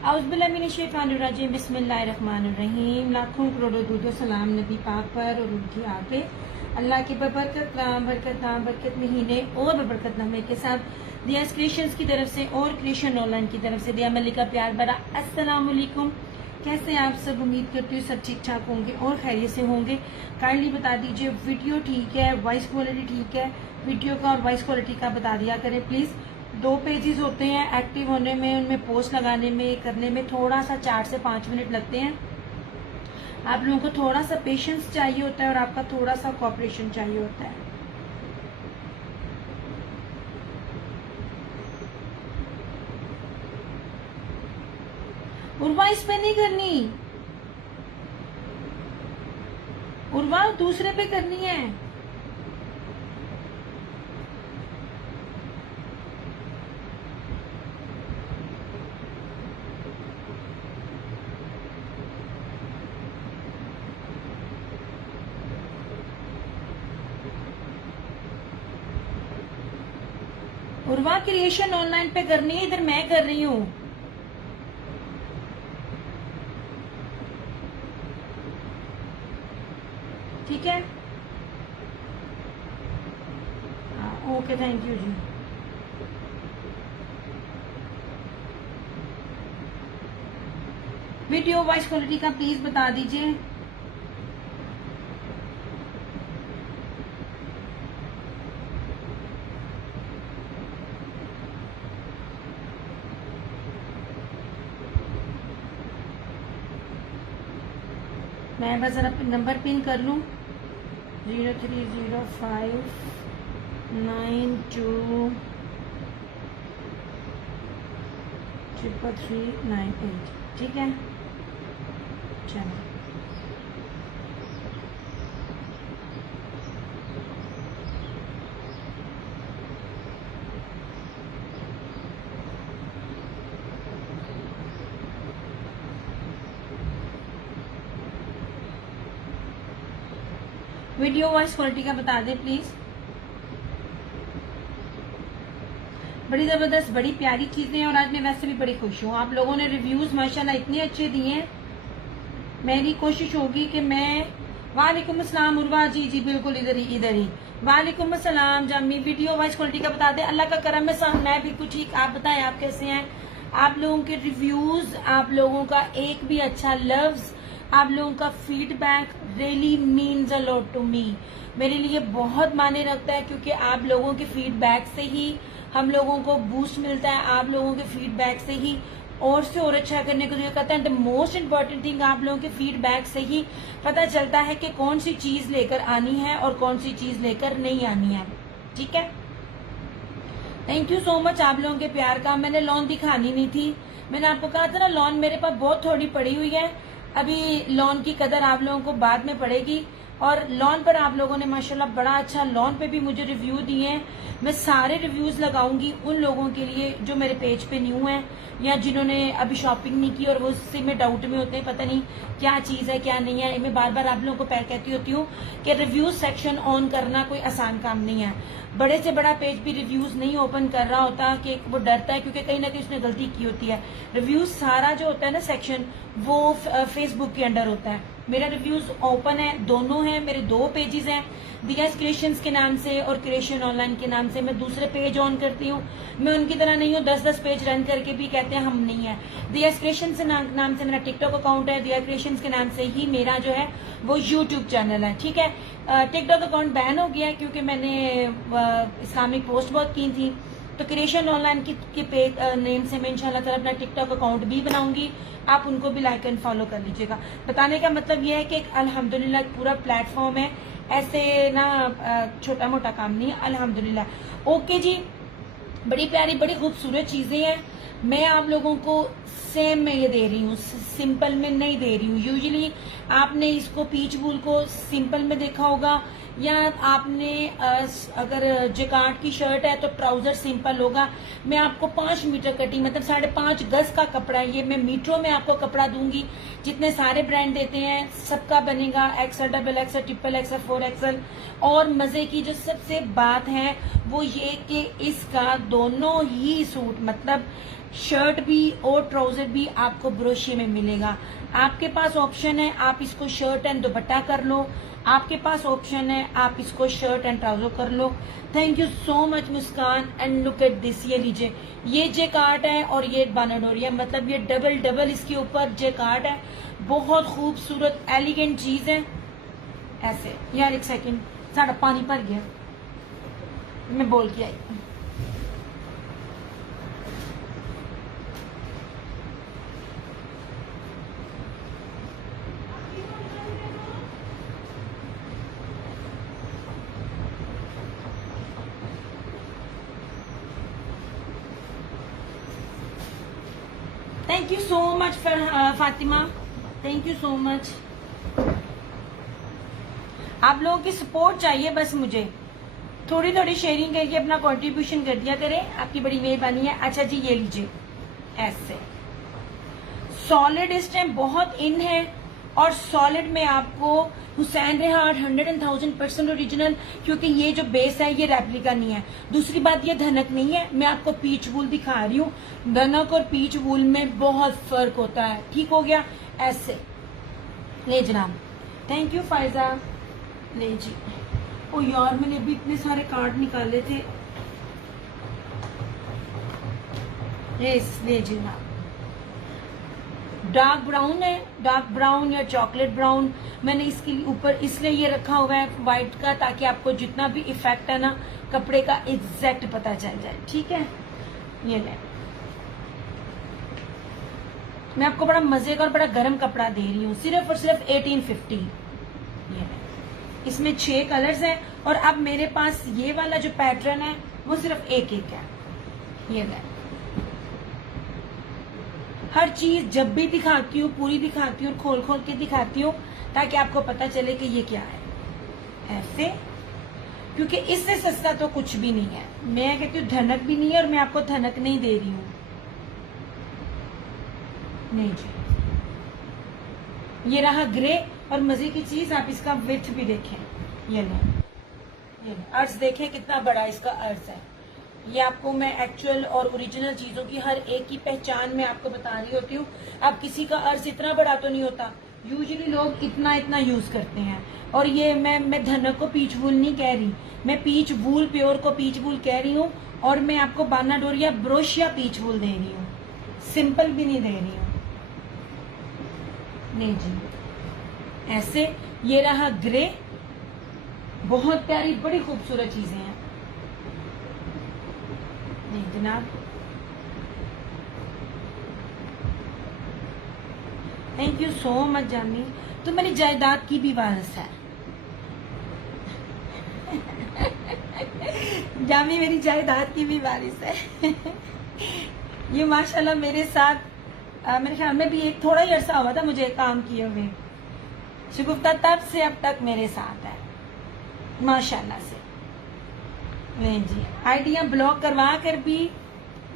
औज़ुबिल्लाहिमिनश्शैतानिर्रजीम बिस्मिल्लाहिर्रहमानिर्रहीम। लाखों करोड़ों दूधो सलाम नबी पाक पर और उनकी आगे अल्लाह के बरकत महीने और बरकत नामे के साथ दिया क्रिएशंस की तरफ से और क्रिएशन ऑनलाइन की तरफ से दिया मलिका प्यार भरा अस्सलाम वालेकुम। कैसे आप सब? उम्मीद करती हूँ सब ठीक ठाक होंगे और खैरियत से होंगे। काइंडली बता दीजिए वीडियो ठीक है, वॉइस क्वालिटी ठीक है, वीडियो का और वॉइस क्वालिटी का बता दिया करें प्लीज। 2 पेजेस होते हैं एक्टिव होने में, उनमें पोस्ट लगाने में करने में थोड़ा सा 4 से 5 मिनट लगते हैं। आप लोगों को थोड़ा सा पेशेंस चाहिए होता है और आपका थोड़ा सा कोऑपरेशन चाहिए होता है। उर्वा इस पे नहीं करनी, उर्वा दूसरे पे करनी है। उर्वा क्रिएशन ऑनलाइन पे करनी है, इधर मैं कर रही हूँ। ठीक है, okay, thank you ji. Video voice quality का प्लीज बता दीजिए। मैं बस जरा नंबर पिन कर लूं। 0305923398। ठीक है, चलो। वीडियो वॉइस क्वालिटी का बता दें प्लीज। बड़ी जबरदस्त, बड़ी प्यारी चीजें, और आज मैं वैसे भी बड़ी खुश हूँ। आप लोगों ने रिव्यूज माशाल्लाह इतने अच्छे दिए हैं। मेरी कोशिश होगी कि मैं वालेकुम अस्सलाम उर्वा जी, बिल्कुल इधर ही। वालेकुम अस्सलाम जामी। वीडियो वॉइस क्वालिटी का बता दें। अल्लाह का करम है, सब मैं बिल्कुल ठीक। आप बताएं आप कैसे हैं? आप लोगों के रिव्यूज, आप लोगों का एक भी अच्छा लफ्ज, आप लोगों का feedback really means a lot to me. मेरे लिए बहुत मायने रखता है, क्योंकि आप लोगों के फीडबैक से ही हम लोगों को बूस्ट मिलता है। आप लोगों के फीडबैक से ही और से और अच्छा करने को जो कहते हैं, द मोस्ट इम्पोर्टेंट थिंग, आप लोगों के फीडबैक से ही पता चलता है कि कौन सी चीज लेकर आनी है और कौन सी चीज लेकर नहीं आनी है। ठीक है, थैंक यू सो मच आप लोगों के प्यार का। मैंने लॉन दिखानी नहीं थी, मैंने आपको कहा था ना लॉन मेरे पास बहुत थोड़ी पड़ी हुई है। अभी लॉन की कदर आप लोगों को बाद में पड़ेगी। और लॉन पर आप लोगों ने माशाल्लाह बड़ा अच्छा लॉन पे भी मुझे रिव्यू दिए हैं। मैं सारे रिव्यूज लगाऊंगी उन लोगों के लिए जो मेरे पेज पे न्यू हैं या जिन्होंने अभी शॉपिंग नहीं की और वो उससे में डाउट में होते हैं, पता नहीं क्या चीज है क्या नहीं है। मैं बार बार आप लोगों को कहती होती हूँ कि रिव्यूज सेक्शन ऑन करना कोई आसान काम नहीं है। बड़े से बड़ा पेज भी रिव्यूज नहीं ओपन कर रहा होता कि वो डरता है, क्योंकि कहीं ना कहीं उसने गलती की होती है। रिव्यूज सारा जो होता है ना सेक्शन, वो फेसबुक के अंडर होता है। मेरा रिव्यूज ओपन है, दोनों हैं, मेरे 2 पेजेस हैं, दिया क्रिएशंस के नाम से और क्रिएशन ऑनलाइन के नाम से। मैं दूसरे पेज ऑन करती हूँ। मैं उनकी तरह नहीं हूँ 10-10 पेज रन करके भी कहते हैं हम नहीं है। दिया क्रिएशन से नाम से मेरा टिकटॉक अकाउंट है, दिया क्रिएशन के नाम से ही मेरा जो है वो यूट्यूब चैनल है। ठीक है, टिकटॉक अकाउंट बैन हो गया क्योंकि मैंने इस्लामिक पोस्ट बहुत की थी। तो क्रिएशन ऑनलाइन की पेज नेम से मैं इंशाल्लाह ताला अपना टिकटॉक अकाउंट भी बनाऊंगी। आप उनको भी लाइक एंड फॉलो कर लीजिएगा। बताने का मतलब यह है कि अल्हम्दुलिल्लाह पूरा प्लेटफॉर्म है, ऐसे ना छोटा मोटा काम नहीं है, अल्हम्दुलिल्लाह। ओके जी, बड़ी प्यारी बड़ी खूबसूरत चीजें हैं। मैं आप लोगों को सेम में ये दे रही हूँ, सिंपल में नहीं दे रही हूँ। यूजुअली आपने इसको पीच वूल को सिंपल में देखा होगा, या आपने अगर जकार्ड की शर्ट है तो ट्राउजर सिंपल होगा। मैं आपको 5 मीटर कटिंग मतलब 5.5 गज का कपड़ा है, ये मैं मीटरों में आपको कपड़ा दूंगी। जितने सारे ब्रांड देते हैं सबका बनेगा, XL, XXL, XXL, 4XL। और मजे की जो सबसे बात है वो ये कि इसका दोनों ही सूट मतलब शर्ट भी और ट्राउजर भी आपको ब्रोशिये में मिलेगा। आपके पास ऑप्शन है, आप इसको शर्ट एंड दुपट्टा कर लो, आपके पास ऑप्शन है आप इसको शर्ट एंड ट्राउजर कर लो। Thank you so much Muskan. And look at this, ये लीजिए, ये जेकार्ड है और ये बानाडोरिया, मतलब ये डबल डबल इसके ऊपर जेकार्ड है। बहुत खूबसूरत एलिगेंट चीज है। ऐसे यार एक सेकंड, सारा पानी भर गया, मैं बोल के आई। Thank you so much Fatima, thank you so much. आप लोगों की सपोर्ट चाहिए बस मुझे, थोड़ी थोड़ी शेयरिंग करके अपना कंट्रीब्यूशन कर दिया करें, आपकी बड़ी मेहरबानी है। अच्छा जी, ये लीजिए, ऐसे सॉलिड इस टाइम बहुत इन है, और सॉलिड में आपको हुसैन रेहाट 100,000% ओरिजिनल, क्योंकि ये जो बेस है ये रेप्लिका नहीं है। दूसरी बात, ये धनक नहीं है, मैं आपको पीच वूल दिखा रही हूँ। धनक और पीच वूल में बहुत फर्क होता है। ठीक हो गया, ऐसे ले जनाब। Thank you Faiza. ले जी, ओ यार मैंने अभी इतने सारे कार्ड निकाले थे। ले जी जनाब, डार्क ब्राउन है, डार्क ब्राउन या चॉकलेट ब्राउन। मैंने इसके ऊपर इसलिए ये रखा हुआ है व्हाइट का, ताकि आपको जितना भी इफेक्ट है ना कपड़े का एग्जैक्ट पता चल जाए। ठीक है, ये ले, मैं आपको बड़ा मजे का और बड़ा गर्म कपड़ा दे रही हूँ, सिर्फ और सिर्फ 1850। ये ले, इसमें 6 कलर्स हैं, और अब मेरे पास ये वाला जो पैटर्न है वो सिर्फ एक एक है। ये ले, हर चीज जब भी दिखाती हूँ पूरी दिखाती हूँ, खोल खोल के दिखाती हूँ, ताकि आपको पता चले कि ये क्या है। ऐसे, क्योंकि इससे सस्ता तो कुछ भी नहीं है। मैं कहती हूँ धनक भी नहीं है, और मैं आपको धनक नहीं दे रही हूँ। नहीं जी, ये रहा ग्रे, और मजे की चीज आप इसका विड्थ भी देखें। ये ले, अर्ज देखें कितना बड़ा इसका अर्ज है। ये आपको मैं एक्चुअल और ओरिजिनल चीजों की हर एक की पहचान में आपको बता रही होती हूँ। अब किसी का अर्ज इतना बड़ा तो नहीं होता, यूजुअली लोग इतना इतना यूज करते हैं। और ये मैं धनक को पीच वूल नहीं कह रही, मैं पीच वूल प्योर को पीच वूल कह रही हूँ, और मैं आपको बानाडोरिया ब्रोशिया पीच वूल दे रही हूँ, सिंपल भी नहीं दे रही हूँ। नहीं जी, ऐसे ये रहा ग्रे, बहुत प्यारी बड़ी खूबसूरत चीजें हैं। नहीं जनाब, थैंक यू सो मच जानी, तो मेरी जायदाद की भी वारिस है। जामी मेरी जायदाद की भी वारिस है। ये माशाल्लाह मेरे साथ मेरे ख्याल में भी एक थोड़ा ही अरसा हुआ था मुझे काम किए हुए, शगुफ्ता तब से अब तक मेरे साथ है माशाल्लाह से। ले जी, आइडिया ब्लॉक करवा कर भी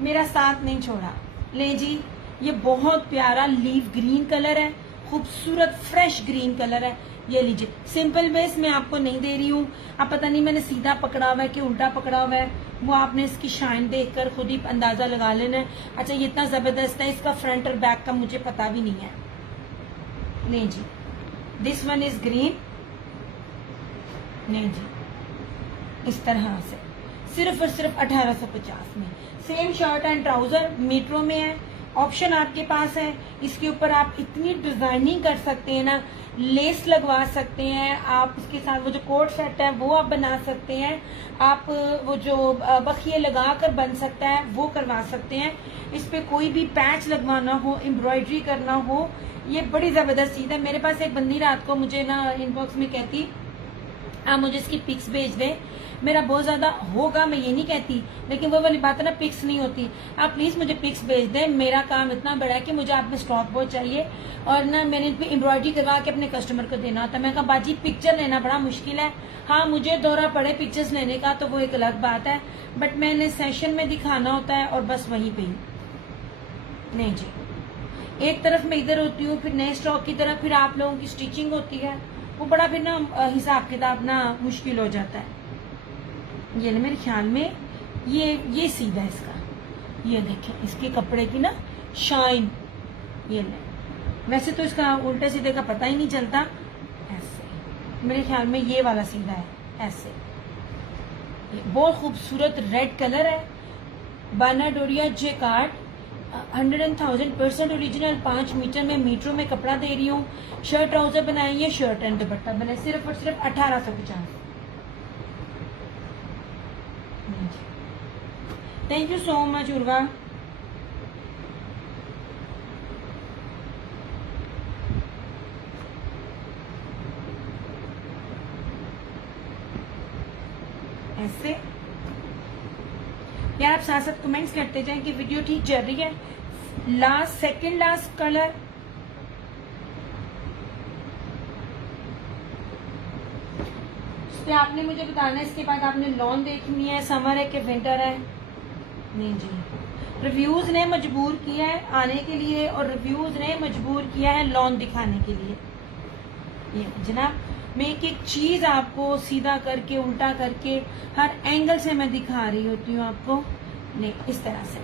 मेरा साथ नहीं छोड़ा। ले जी, ये बहुत प्यारा लीफ ग्रीन कलर है, खूबसूरत फ्रेश ग्रीन कलर है। ये लीजिए, सिंपल बेस मैं आपको नहीं दे रही हूँ। अब पता नहीं मैंने सीधा पकड़ा हुआ है कि उल्टा पकड़ा हुआ है, वो आपने इसकी शाइन देखकर खुद ही अंदाजा लगा लेना है। अच्छा, ये इतना जबरदस्त है, इसका फ्रंट और बैक का मुझे पता भी नहीं है। नहीं जी, दिस वन इज ग्रीन। नहीं जी, इस तरह से सिर्फ और सिर्फ 1850 में। सेम शर्ट एंड ट्राउजर मीटरों में है, ऑप्शन आपके पास है। इसके ऊपर आप इतनी डिजाइनिंग कर सकते हैं ना, लेस लगवा सकते हैं आप, उसके साथ वो जो कोट सेट है वो आप बना सकते हैं, आप वो जो बखिए लगा कर बन सकता है वो करवा सकते हैं। इस पे कोई भी पैच लगवाना हो, एम्ब्रॉयडरी करना हो, ये बड़ी जबरदस्त चीज है। मेरे पास एक बंदी रात को मुझे ना इनबॉक्स में कहती आप मुझे इसकी पिक्स भेज दें। मेरा बहुत ज्यादा होगा, मैं ये नहीं कहती, लेकिन वो वाली बात है ना, पिक्स नहीं होती। आप प्लीज मुझे पिक्स भेज दें, मेरा काम इतना बड़ा है कि मुझे आप में स्टॉक बहुत चाहिए, और ना मैंने इस पे एम्ब्रॉयडरी करवा के अपने कस्टमर को देना होता है। मैं कहा बाजी पिक्चर लेना बड़ा मुश्किल है, हाँ मुझे दौरा पड़े पिक्चर्स लेने का तो वो एक अलग बात है, बट मैंने सेशन में दिखाना होता है और बस वहीं पे ही। नहीं जी, एक तरफ मैं इधर होती हूँ, फिर नए स्टॉक की तरफ फिर आप लोगों की स्टिचिंग होती है, वो बड़ा फिर ना हिसाब किताब ना मुश्किल हो जाता है। ये ना मेरे ख्याल में ये सीधा इसका ये देखें इसके कपड़े की ना शाइन, ये नहीं, वैसे तो इसका उल्टे सीधे का पता ही नहीं चलता। ऐसे मेरे ख्याल में ये वाला सीधा है, ऐसे। ये बहुत खूबसूरत रेड कलर है, बानाडोरिया जेकार्ड, 100,000% ओरिजिनल, 5 मीटर में मीटरों में कपड़ा दे रही हूँ। शर्ट ट्राउजर बनाई है, शर्ट एंड दुपट्टा बने, सिर्फ और सिर्फ 1850। Thank you so much Urwa. ऐसे यार आप साथ साथ कमेंट्स करते जाएं कि वीडियो ठीक चल रही है। लास्ट सेकंड लास्ट कलर, इस पे आपने मुझे बताना है। इसके बाद आपने लॉन देखनी है, समर है कि विंटर है। नहीं जी, रिव्यूज ने मजबूर किया है आने के लिए, और रिव्यूज ने मजबूर किया है लॉन दिखाने के लिए। ये जनाब, मैं एक एक चीज आपको सीधा करके उल्टा करके हर एंगल से मैं दिखा रही होती हूँ आपको। नहीं, इस तरह से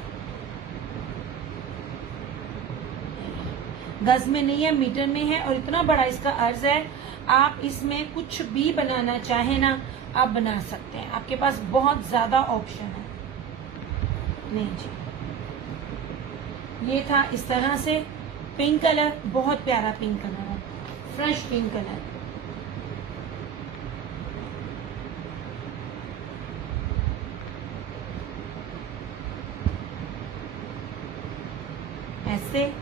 गज में नहीं है, मीटर में है, और इतना बड़ा इसका अर्ज है। आप इसमें कुछ भी बनाना चाहे ना, आप बना सकते हैं, आपके पास बहुत ज्यादा ऑप्शन है। नहीं जी, ये था इस तरह से पिंक कलर, बहुत प्यारा पिंक कलर है, फ्रेश पिंक कलर। ऐसे,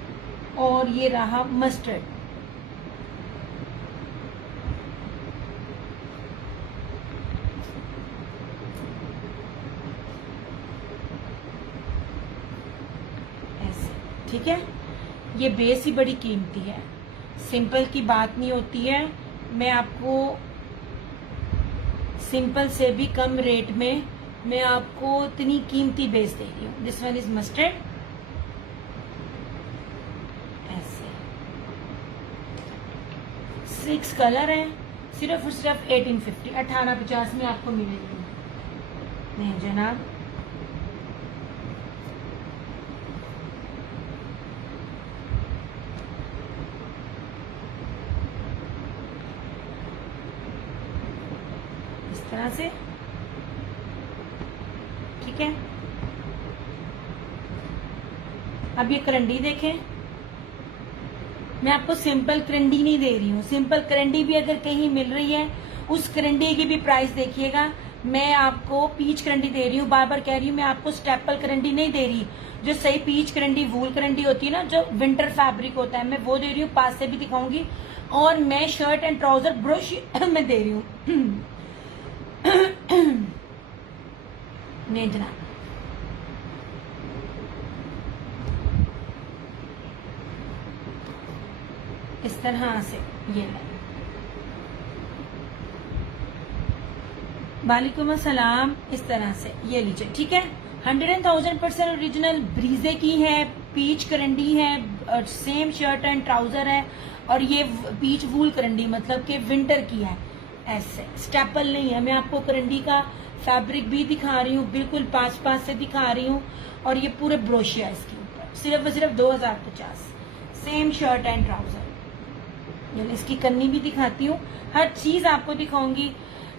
और ये रहा मस्टर्ड। ऐसे, ठीक है। ये बेस ही बड़ी कीमती है, सिंपल की बात नहीं होती है। मैं आपको सिंपल से भी कम रेट में मैं आपको इतनी कीमती बेस दे रही हूँ। This one is mustard. 6 colour हैं, सिर्फ और सिर्फ 1850, 1850 में आपको मिलेगी। नहीं जनाब, इस तरह से, ठीक है। अब ये करंडी देखें, मैं आपको सिंपल करंडी नहीं दे रही हूँ। सिंपल करंडी भी अगर कहीं मिल रही है, उस करंडी की भी प्राइस देखिएगा। मैं आपको पीच करंडी दे रही हूँ, बार बार कह रही हूँ, मैं आपको स्टेपल करंडी नहीं दे रही। जो सही पीच करंडी, वूल करंडी होती है ना, जो विंटर फैब्रिक होता है, मैं वो दे रही हूँ। पास से भी दिखाऊंगी। और मैं शर्ट एंड ट्राउजर ब्रश में दे रही हूँ। नहीं जनाब, इस तरह से ये है। वालेकुम अस्सलाम। इस तरह से ये लीजिए, ठीक है। 100,000% ओरिजिनल ब्रीजे की है, पीच करंडी है, और सेम शर्ट एंड ट्राउजर है। और ये पीच वूल करंडी, मतलब कि विंटर की है। ऐसे स्टेपल नहीं है। मैं आपको करंडी का फैब्रिक भी दिखा रही हूँ, बिल्कुल पास से दिखा रही हूँ। और ये पूरे ब्रोशिया इसके ऊपर, सिर्फ और सिर्फ 2050, सेम शर्ट एंड ट्राउजर। इसकी कन्नी भी दिखाती हूँ, हर चीज आपको दिखाऊंगी।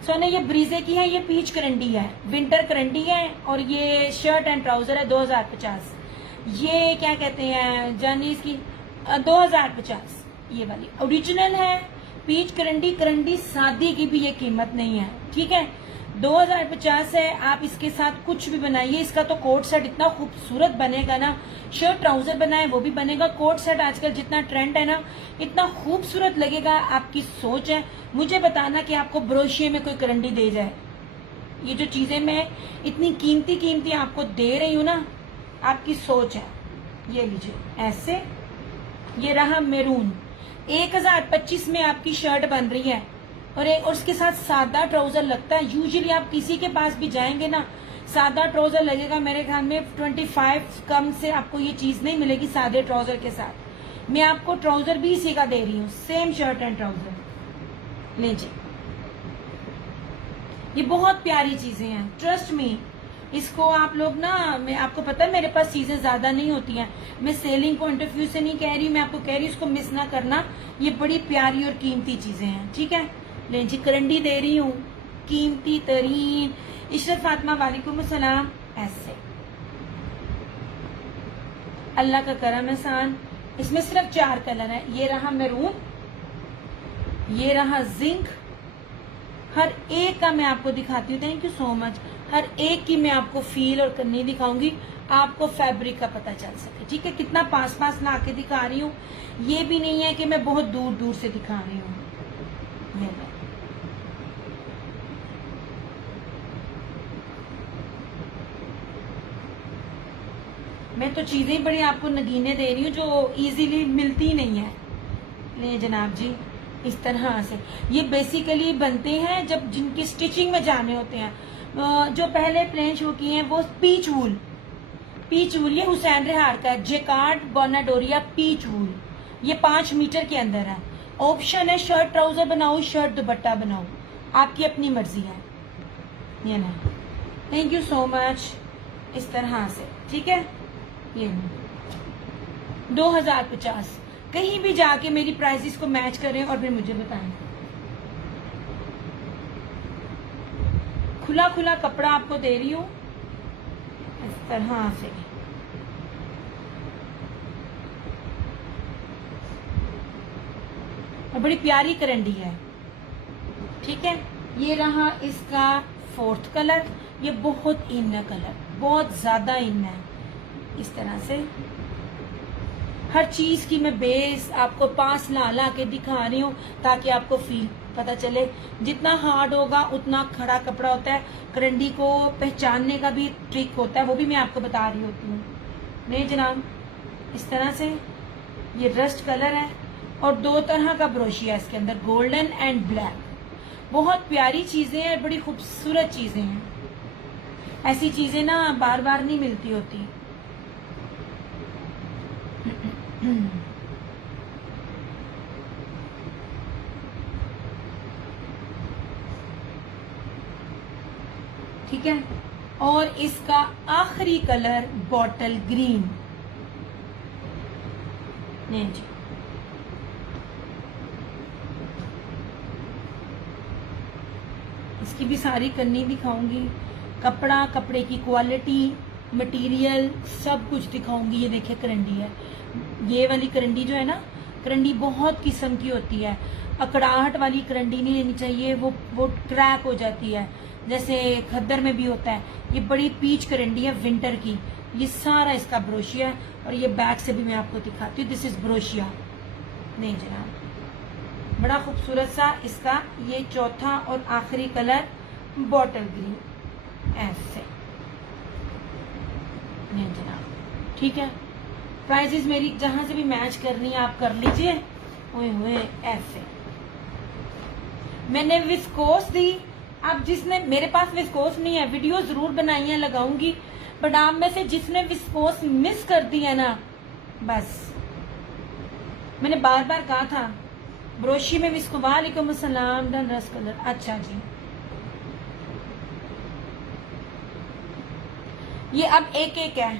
सोने ये ब्रीजे की है, ये पीच करंडी है, विंटर करंडी है, और ये शर्ट एंड ट्राउजर है 2050। ये क्या कहते हैं जानी इसकी, 2050 ये वाली ओरिजिनल है। पीच करंडी, करंडी सादी की भी ये कीमत नहीं है, ठीक है। 2050 है। आप इसके साथ कुछ भी बनाइए। इसका तो कोट सेट इतना खूबसूरत बनेगा ना, शर्ट ट्राउजर बनाए वो भी बनेगा। कोट सेट आजकल जितना ट्रेंड है ना, इतना खूबसूरत लगेगा। आपकी सोच है, मुझे बताना कि आपको ब्रोशिये में कोई करंडी दे जाए। ये जो चीजें मैं इतनी कीमती आपको दे रही हूँ ना, आपकी सोच है। ये लीजिए ऐसे, ये रहा मेरून, 1025 में आपकी शर्ट बन रही है, और उसके साथ सादा ट्राउजर लगता है। यूजुअली आप किसी के पास भी जाएंगे ना, सादा ट्राउजर लगेगा। मेरे ख्याल में 25 कम से आपको ये चीज नहीं मिलेगी सादे ट्राउजर के साथ। मैं आपको ट्राउजर भी इसी का दे रही हूँ, सेम शर्ट एंड ट्राउजर। लीजिए, ये बहुत प्यारी चीजें हैं, ट्रस्ट मी। इसको आप लोग ना, मैं आपको पता है मेरे पास चीजें ज्यादा नहीं होती हैं, मैं सेलिंग पॉइंट ऑफ व्यू से नहीं कह रही, मैं आपको कह रही हूँ इसको मिस ना करना, ये बड़ी प्यारी और कीमती चीजें हैं। ठीक है, ले जी करंडी दे रही हूँ, कीमती तरीन। इशरत फातिमा वालेकुम अस्सलाम। ऐसे अल्लाह का करम एहसान। इसमें सिर्फ 4 कलर है, ये रहा मैरून, ये रहा जिंक। हर एक का मैं आपको दिखाती हूँ, थैंक यू सो मच। हर एक की मैं आपको फील और करनी दिखाऊंगी, आपको फैब्रिक का पता चल सके। ठीक है, कितना पास पास ला के दिखा रही हूँ, ये भी नहीं है कि मैं बहुत दूर दूर से दिखा रही हूँ। मैं तो चीजें बड़ी आपको नगीने दे रही हूँ जो इजीली मिलती नहीं है। ले जनाब जी, इस तरह से ये बेसिकली बनते हैं जब जिनकी स्टिचिंग में जाने होते हैं। जो पहले प्लेन शो किए हैं वो पीच वूल, ये हुसैन रेहार का है, जेकार्ड बोनाडोरिया पीच वूल, ये 5 मीटर के अंदर है। ऑप्शन है शर्ट ट्राउजर बनाओ, शर्ट दुपट्टा बनाओ, आपकी अपनी मर्जी है। ये ना, थैंक यू सो मच। इस तरह से ठीक है, ये 2050। कहीं भी जाके मेरी प्राइसेस को मैच करें और फिर मुझे बताएं। खुला खुला कपड़ा आपको दे रही हूँ इस तरह से। और बड़ी प्यारी करंडी है। ठीक है, ये रहा इसका 4th कलर, ये बहुत इन है कलर, बहुत ज्यादा इन है। इस तरह से हर चीज की मैं बेस आपको पास ला के दिखा रही हूँ ताकि आपको फील पता चले। जितना हार्ड होगा उतना खड़ा कपड़ा होता है। करंडी को पहचानने का भी ट्रिक होता है, वो भी मैं आपको बता रही होती हूँ। नहीं जनाब, इस तरह से ये रस्ट कलर है और 2 तरह का ब्रोशिया है इसके अंदर, गोल्डन एंड ब्लैक। बहुत प्यारी चीजें हैं, बड़ी खूबसूरत चीजें हैं। ऐसी चीजें ना बार बार नहीं मिलती होती। ठीक है, और इसका आखिरी कलर बॉटल ग्रीन। नहीं जी, इसकी भी सारी करनी दिखाऊंगी, कपड़ा, कपड़े की क्वालिटी, मटेरियल सब कुछ दिखाऊंगी। ये देखिए करंडी है, ये वाली करंडी जो है ना, करंडी बहुत किस्म की होती है। अकड़ाहट वाली करंडी नहीं लेनी चाहिए, वो क्रैक हो जाती है, जैसे खद्दर में भी होता है। ये बड़ी पीच करंडी है विंटर की। ये सारा इसका ब्रोशिया है और ये बैक से भी मैं आपको दिखाती हूँ, दिस इज ब्रोशिया। नहीं जनाब, बड़ा खूबसूरत सा इसका ये 4था और आखिरी कलर बॉटल ग्रीन। ऐसे नहीं जनाब, ठीक है। प्राइजेस मेरी जहां से भी मैच करनी है आप कर लीजिए। ओए होए, ऐसे मैंने विस्कोस दी। अब जिसने, मेरे पास विस्कोस नहीं है, वीडियो जरूर बनाई है, लगाऊंगी, बट आप में से जिसने विस्कोस मिस कर दी है ना, बस मैंने बार बार कहा था ब्रोशी में विस्को। वालेकुम अस्सलाम। डन रस कलर, अच्छा जी। ये अब एक एक है,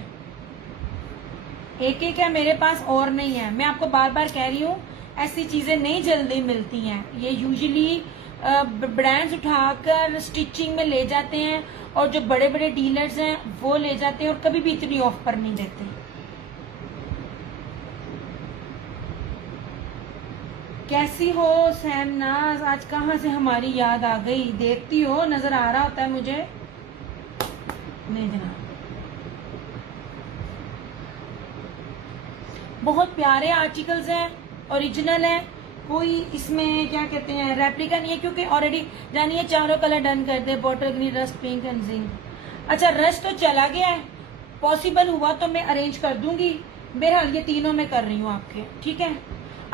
एक एक है मेरे पास, और नहीं है। मैं आपको बार बार कह रही हूँ ऐसी चीजें नहीं जल्दी मिलती हैं। ये यूजुअली ब्रांड्स उठाकर स्टिचिंग में ले जाते हैं और जो बड़े बड़े डीलर्स हैं वो ले जाते हैं और कभी भी इतनी ऑफ पर नहीं देते। कैसी हो सैमनाज, आज कहाँ से हमारी याद आ गई? देखती हो, नजर आ रहा होता है मुझे। नहीं जनाब, बहुत प्यारे आर्टिकल्स हैं, ओरिजिनल है, कोई इसमें क्या कहते हैं रेप्लिका नहीं है, क्योंकि ऑलरेडी जानिए चारों कलर डन कर दे, bottle green, rust pink and zinc. अच्छा, रस्ट तो चला गया है, पॉसिबल हुआ तो मैं अरेंज कर दूंगी। बहरहाल ये तीनों मैं कर रही हूँ आपके, ठीक है।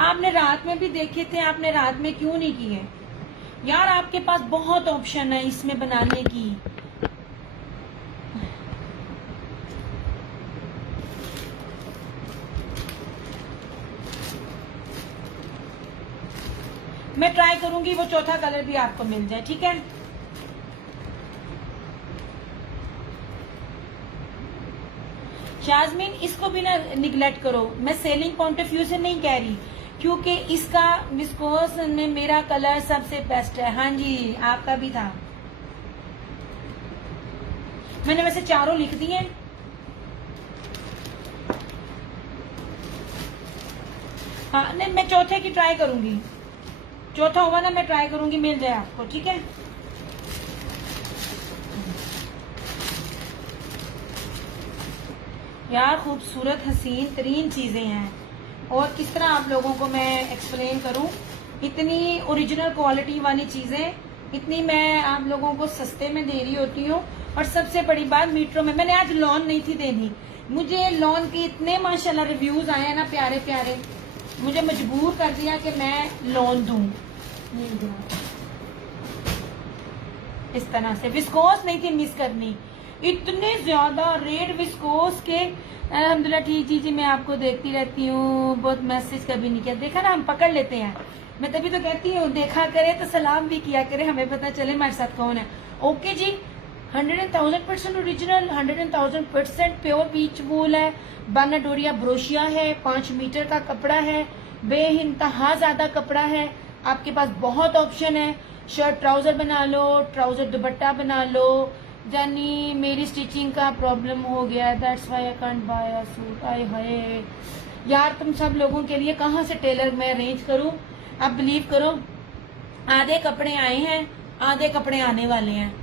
आपने रात में भी देखे थे, आपने रात में क्यों नहीं किए यार? आपके पास बहुत ऑप्शन है इसमें बनाने की। मैं ट्राई करूंगी वो चौथा कलर भी आपको मिल जाए, ठीक है। शाजमीन इसको भी ना निगलेक्ट करो, मैं सेलिंग पॉइंट ऑफ व्यू से नहीं कह रही, क्योंकि इसका विस्कोस में मेरा कलर सबसे बेस्ट है। हाँ जी, आपका भी था। मैंने वैसे चारों लिख दिए। हाँ नहीं, मैं चौथे की ट्राई करूंगी, चौथा हुआ ना मैं ट्राई करूंगी मिल जाए आपको, ठीक है। यार खूबसूरत हसीन तरीन चीजें हैं, और किस तरह आप लोगों को मैं एक्सप्लेन करूं, इतनी ओरिजिनल क्वालिटी वाली चीजें इतनी मैं आप लोगों को सस्ते में दे रही होती हूँ। और सबसे बड़ी बात मीटरों में, मैंने आज लॉन नहीं थी देनी, मुझे लॉन के इतने माशाल्लाह रिव्यूज आए हैं ना प्यारे प्यारे, मुझे मजबूर कर दिया कि मैं लॉन दूं। इस तरह से विस्कोस नहीं थी मिस करनी, इतने ज्यादा रेड विस्कोस के। अल्हम्दुलिल्लाह ठीक जी, मैं आपको देखती रहती हूँ, बहुत मैसेज कभी नहीं किया, देखा ना हम पकड़ लेते हैं। मैं तभी तो कहती हूँ देखा करे तो सलाम भी किया करे, हमें पता चले हमारे साथ कौन है। ओके जी, 100,000% ओरिजिनल, 100,000% प्योर बीच वूल है, बानाडोरिया ब्रोशिया है, 5 मीटर का कपड़ा है, बेइंतहा ज्यादा कपड़ा है, आपके पास बहुत ऑप्शन है। शर्ट ट्राउजर बना लो, ट्राउजर दुपट्टा बना लो। जानी मेरी स्टिचिंग का प्रॉब्लम हो गया, that's why I can't buy a suit. आए हाय यार, तुम सब लोगों के लिए कहाँ से टेलर मैं अरेंज करूं। आप बिलीव करो, आधे कपड़े आए हैं, आधे कपड़े आने वाले हैं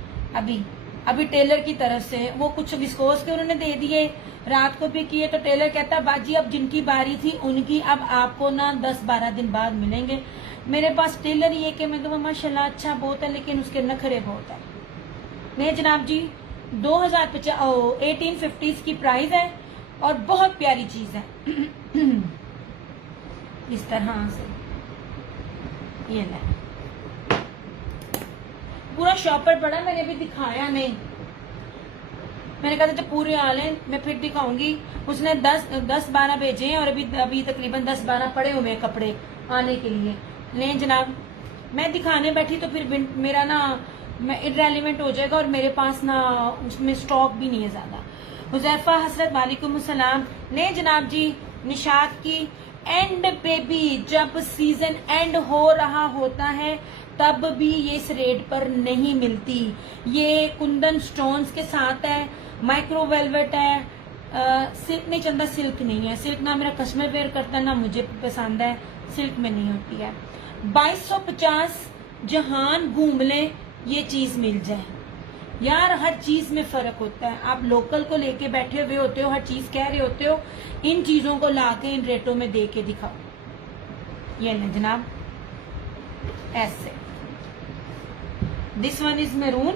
अभी टेलर की तरफ से। वो कुछ विस्कोस के उन्होंने दे दिए, रात को भी किए, तो टेलर कहता बाजी अब जिनकी बारी थी उनकी अब आपको ना 10-12 दिन बाद मिलेंगे। मेरे पास टेलर ये कि मैं तो माशाल्लाह अच्छा बहुत है, लेकिन उसके नखरे बहुत है। नहीं जनाब जी, 1850 की प्राइस है और बहुत प्यारी चीज है। इस तरह से ये ले, पूरा शॉपर पड़ा, मैंने अभी दिखाया नहीं, मैंने कहा था जब पूरे आ लें मैं फिर दिखाऊंगी। उसने 10-12 भेजे हैं और अभी तकरीबन 10-12 पड़े हुए हैं कपड़े आने के लिए। नहीं जनाब, मैं दिखाने बैठी तो फिर मेरा ना मैं इरेलीवेंट हो जाएगा और मेरे पास ना उसमें स्टॉक भी नहीं है ज्यादा। हुजैफा हसरत वालेकुम सलाम। नहीं जनाब जी, निशात की एंड बेबी, जब सीजन एंड हो रहा होता है तब भी ये इस रेट पर नहीं मिलती। ये कुंदन स्टोन्स के साथ है, माइक्रो वेलवेट है, सिल्क नहीं चंदा, सिल्क नहीं है, सिल्क ना मेरा कस्टमर वेयर करता है ना मुझे पसंद है, सिल्क में नहीं होती है। 2250 जहान घूम ले ये चीज मिल जाए। यार हर चीज में फर्क होता है, आप लोकल को लेके बैठे हुए होते हो, हर चीज कह रहे होते हो, इन चीजों को लाके इन रेटों में दे के दिखाओ। ये ले जनाब, ऐसे। दिस वन इज मैरून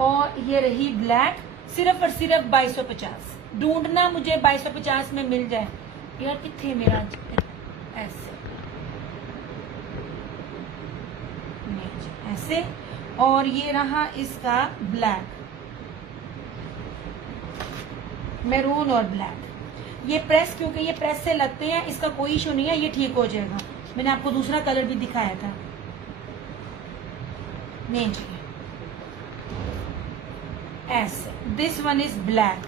और ये रही ब्लैक, सिर्फ और सिर्फ 2250। ढूंढना मुझे 2250 में मिल जाए। यार कितने मेरा, ऐसे ऐसे। और ये रहा इसका ब्लैक, मैरून और ब्लैक। ये प्रेस, क्योंकि ये प्रेस से लगते हैं, इसका कोई इशू नहीं है, ये ठीक हो जाएगा। मैंने आपको दूसरा कलर भी दिखाया था। नहीं जी, ऐसे। This one is black,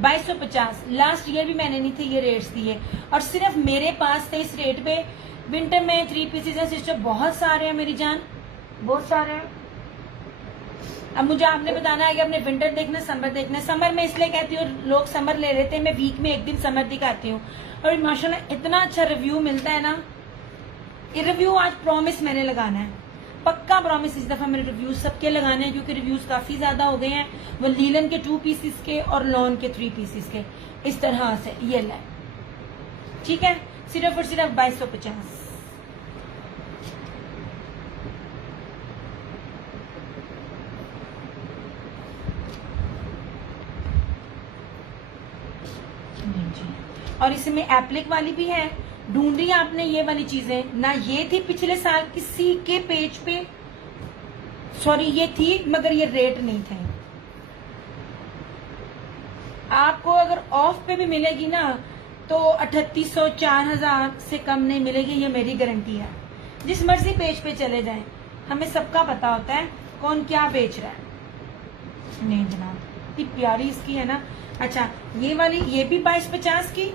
2250। Last year भी मैंने नहीं थे ये रेट्स दिए, और सिर्फ मेरे पास थे इस रेट पे। विंटर में 3 पीसेज हैं सिस्टर, बहुत सारे हैं मेरी जान, बहुत सारे हैं। अब मुझे आपने बताना है कि आपने विंटर देखना, समर देखना। समर में इसलिए कहती हूँ, लोग समर ले लेते हैं, मैं वीक में एक दिन समर दिखाती हूँ, और माशाल्लाह इतना अच्छा रिव्यू मिलता है ना। ये रिव्यू आज प्रॉमिस मैंने लगाना है, पक्का प्रॉमिस इस दफा मेरे रिव्यूज सबके लगाने हैं, क्योंकि रिव्यूज काफी ज्यादा हो गए हैं। वो लीलन के 2 पीसेस के और लॉन के 3 पीसेस के, इस तरह से ये ले, ठीक है, सिर्फ और सिर्फ 2250। और इसमें एप्लिक वाली भी है। ढूंढी आपने ये वाली चीजें ना, ये थी पिछले साल किसी के पेज पे, सॉरी ये थी मगर ये रेट नहीं थे। आपको अगर ऑफ पे भी मिलेगी ना तो 3800 4000 से कम नहीं मिलेगी, ये मेरी गारंटी है। जिस मर्जी पेज पे चले जाएं, हमें सबका पता होता है कौन क्या बेच रहा है? नहीं जनाब, इतनी प्यारी इसकी है ना। अच्छा ये वाली, ये भी 2250 की,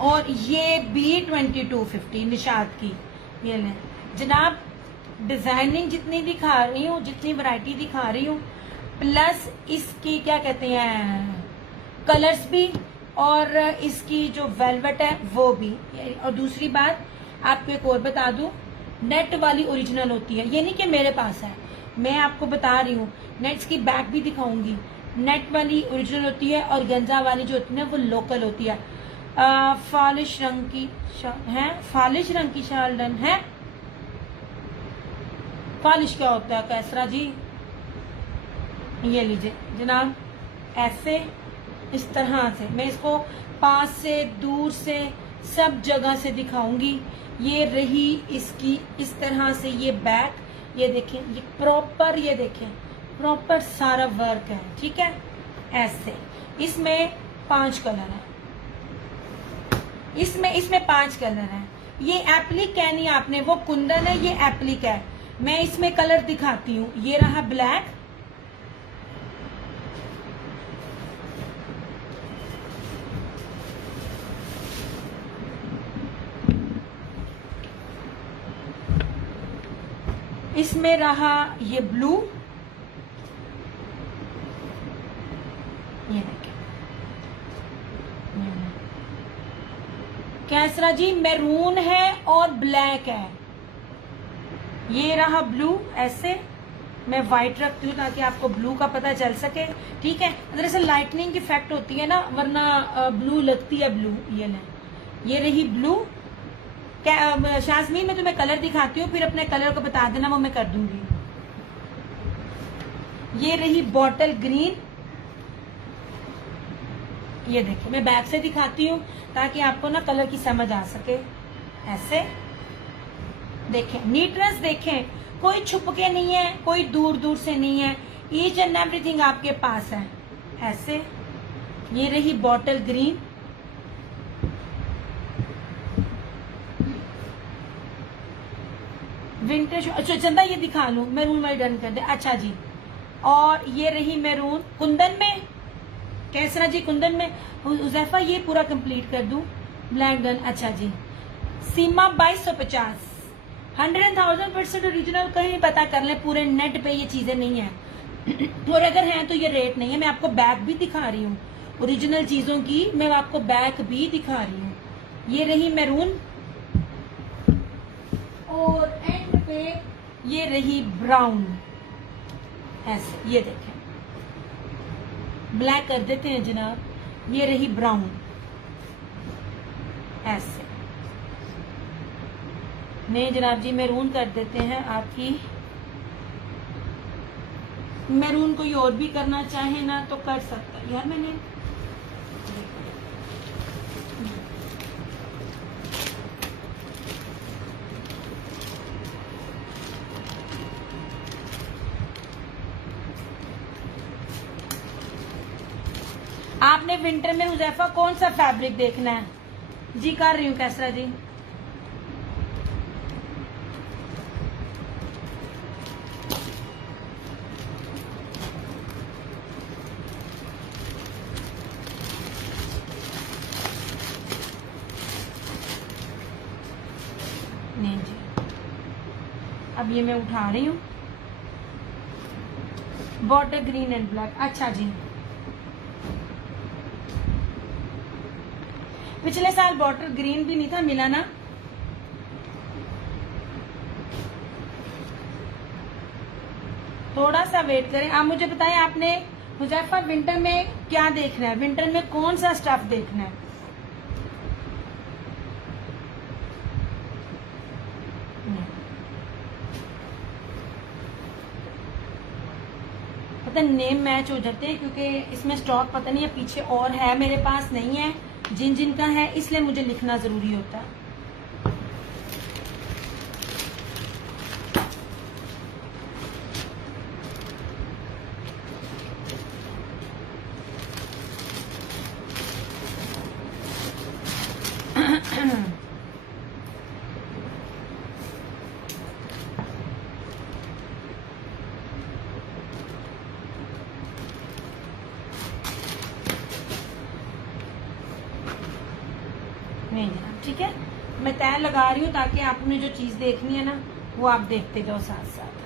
और ये भी 2250 निशात की। ये लें जनाब, डिजाइनिंग जितनी दिखा रही हूँ, जितनी वैरायटी दिखा रही हूँ, प्लस इसकी क्या कहते हैं कलर्स भी, और इसकी जो वेलवेट है वो भी। और दूसरी बात आपको एक और बता दूं, नेट वाली ओरिजिनल होती है, ये नहीं कि मेरे पास है, मैं आपको बता रही हूँ। नेट्स की बैक भी दिखाऊंगी, नेट वाली ओरिजिनल होती है और गंजा वाली जो होती है वो लोकल होती है। फालिश रंग की है, फालिश रंग की शाल डन है। फालिश क्या होता है कैसरा जी? ये लीजिए जनाब, ऐसे इस तरह से मैं इसको पास से दूर से सब जगह से दिखाऊंगी। ये रही इसकी इस तरह से ये बैक, ये देखें, ये प्रॉपर, ये देखें प्रॉपर सारा वर्क है, ठीक है। ऐसे इसमें 5 कलर है, इसमें 5 कलर है। ये एप्लिक है नहीं, आपने वो कुंदन है, ये एप्लिक है। मैं इसमें कलर दिखाती हूँ। ये रहा ब्लैक, इसमें रहा ये ब्लू, ये देखिए कैसरा जी मैरून है और ब्लैक है। ये रहा ब्लू, ऐसे मैं व्हाइट रखती हूँ ताकि आपको ब्लू का पता चल सके, ठीक है। दरअसल लाइटनिंग की इफेक्ट होती है ना, वरना ब्लू लगती है ब्लू। ये ले, ये रही ब्लू। शाजमीन मैं तुम्हें कलर दिखाती हूँ, फिर अपने कलर को बता देना, वो मैं कर दूंगी। ये रही बॉटल ग्रीन, ये देखिए मैं बैक से दिखाती हूँ ताकि आपको ना कलर की समझ आ सके। ऐसे देखें, नीटनेस देखें, कोई छुप के नहीं है, कोई दूर दूर से नहीं है, ईच एंड एवरीथिंग आपके पास है। ऐसे ये रही बॉटल ग्रीन, विंटेज। अच्छा चंदा ये दिखा लूं, मैरून वाली डन कर दे। अच्छा जी, और ये रही मैरून कुंदन में, कैसरा जी कुंदन में। उजैफा ये पूरा कंप्लीट कर दूं, ब्लैक डन। अच्छा जी, सीमा 2250, 100,000% ओरिजिनल। कहीं पता कर ले, पूरे नेट पे ये चीजें नहीं है और अगर हैं तो ये रेट नहीं है। मैं आपको बैग भी दिखा रही हूँ ओरिजिनल चीजों की, मैं आपको बैग भी दिखा रही हूँ। ये रही मैरून, और एंड पे ये रही ब्राउन। ऐसे ये देखें, ब्लैक कर देते हैं जनाब, ये रही ब्राउन। ऐसे नहीं जनाब जी, मैरून कर देते हैं आपकी। मैरून कोई और भी करना चाहे ना तो कर सकता है। यार मैंने आपने विंटर में हुजैफा कौन सा फैब्रिक देखना है? जी कर रही हूँ कैसरा जी। नहीं जी, अब ये मैं उठा रही हूँ, बॉटल ग्रीन एंड ब्लैक। अच्छा जी, पिछले साल बॉटल ग्रीन भी नहीं था मिला ना। थोड़ा सा वेट करें। आप मुझे बताएं, आपने हुजैफा विंटर में क्या देखना है? विंटर में कौन सा स्टफ देखना है? पता नेम मैच हो जाते हैं क्योंकि इसमें स्टॉक पता नहीं है, पीछे और है मेरे पास नहीं है, जिन जिन का है इसलिए मुझे लिखना जरूरी होता है। नहीं जनाब, ठीक है। मैं तय लगा रही हूँ ताकि आपने जो चीज देखनी है ना वो आप देखते जाओ साथ साथ।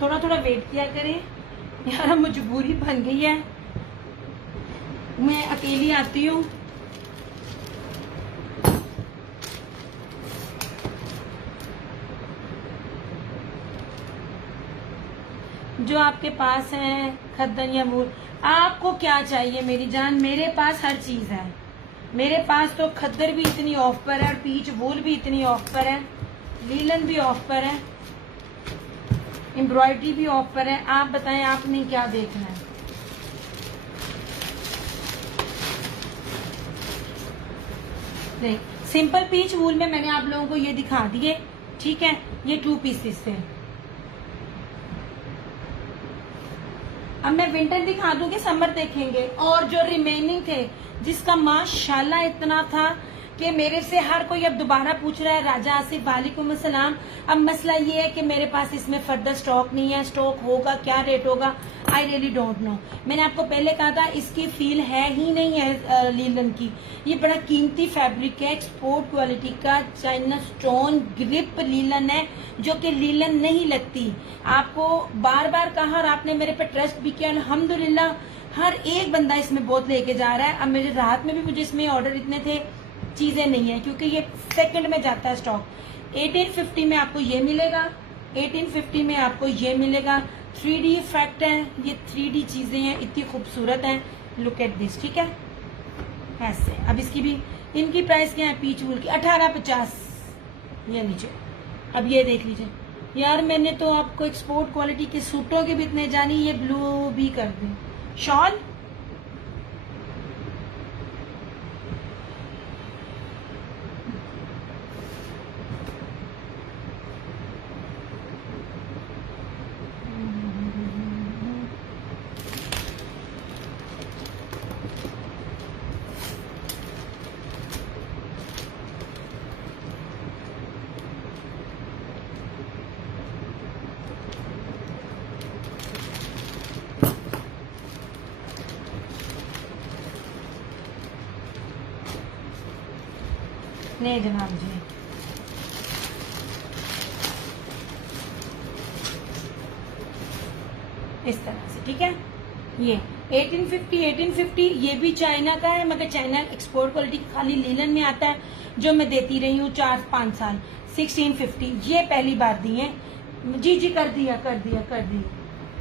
थोड़ा थोड़ा वेट किया करें यार, मजबूरी बन गई है, मैं अकेली आती हूँ। जो आपके पास है खद्दर या वूल, आपको क्या चाहिए मेरी जान? मेरे पास हर चीज है। मेरे पास तो खद्दर भी इतनी ऑफ पर है और पीच वूल भी इतनी ऑफ पर है, लीलन भी ऑफ पर है, एम्ब्रॉयडरी भी ऑफ पर है। आप बताएं आपने क्या देखना है? नहीं, सिंपल पीच वूल में मैंने आप लोगों को ये दिखा दिए, ठीक है। ये 2 पीसेस थे। अब मैं विंटर दिखा दूंगी, समर देखेंगे। और जो रिमेनिंग थे जिसका माशाल्लाह इतना था कि मेरे से हर कोई अब दोबारा पूछ रहा है, राजा आसिफ वालेकुम अस्सलाम। अब मसला ये है कि मेरे पास इसमें फर्दर स्टॉक नहीं है, स्टॉक होगा, क्या रेट होगा, आई रियली डोंट नो। मैंने आपको पहले कहा था इसकी फील है ही नहीं है लीलन की। ये बड़ा कीमती फैब्रिक है, एक्सपोर्ट क्वालिटी का चाइना स्टोन ग्रिप लीलन है, जो कि लीलन नहीं लगती। आपको बार बार कहा और आपने मेरे पे ट्रस्ट भी किया, अल्हम्दुलिल्लाह हर एक बंदा इसमें बहुत लेके जा रहा है। अब मेरे रात में भी मुझे इसमें ऑर्डर इतने थे, चीजें नहीं है क्योंकि ये सेकंड में जाता है स्टॉक। 1850 में आपको ये मिलेगा, 1850 में आपको ये मिलेगा। 3D इफेक्ट है, ये 3D चीजें हैं, इतनी खूबसूरत हैं। लुक एट दिस, ठीक है ऐसे। अब इसकी भी, इनकी प्राइस क्या है पीच वूल की? 1850। ये लीजिए, अब ये देख लीजिए यार, मैंने तो आपको एक्सपोर्ट क्वालिटी के सूटों के भी इतने जानी, ये ब्लू भी कर दी। शॉल नहीं जनाब जी, इस तरह से, ठीक है। ये 1850 ये भी चाइना का है, मगर चाइना एक्सपोर्ट क्वालिटी खाली लीलन में आता है, जो मैं देती रही हूँ 4-5 साल। 1650 ये पहली बार दी है जी। जी कर दिया, कर दिया, कर दी,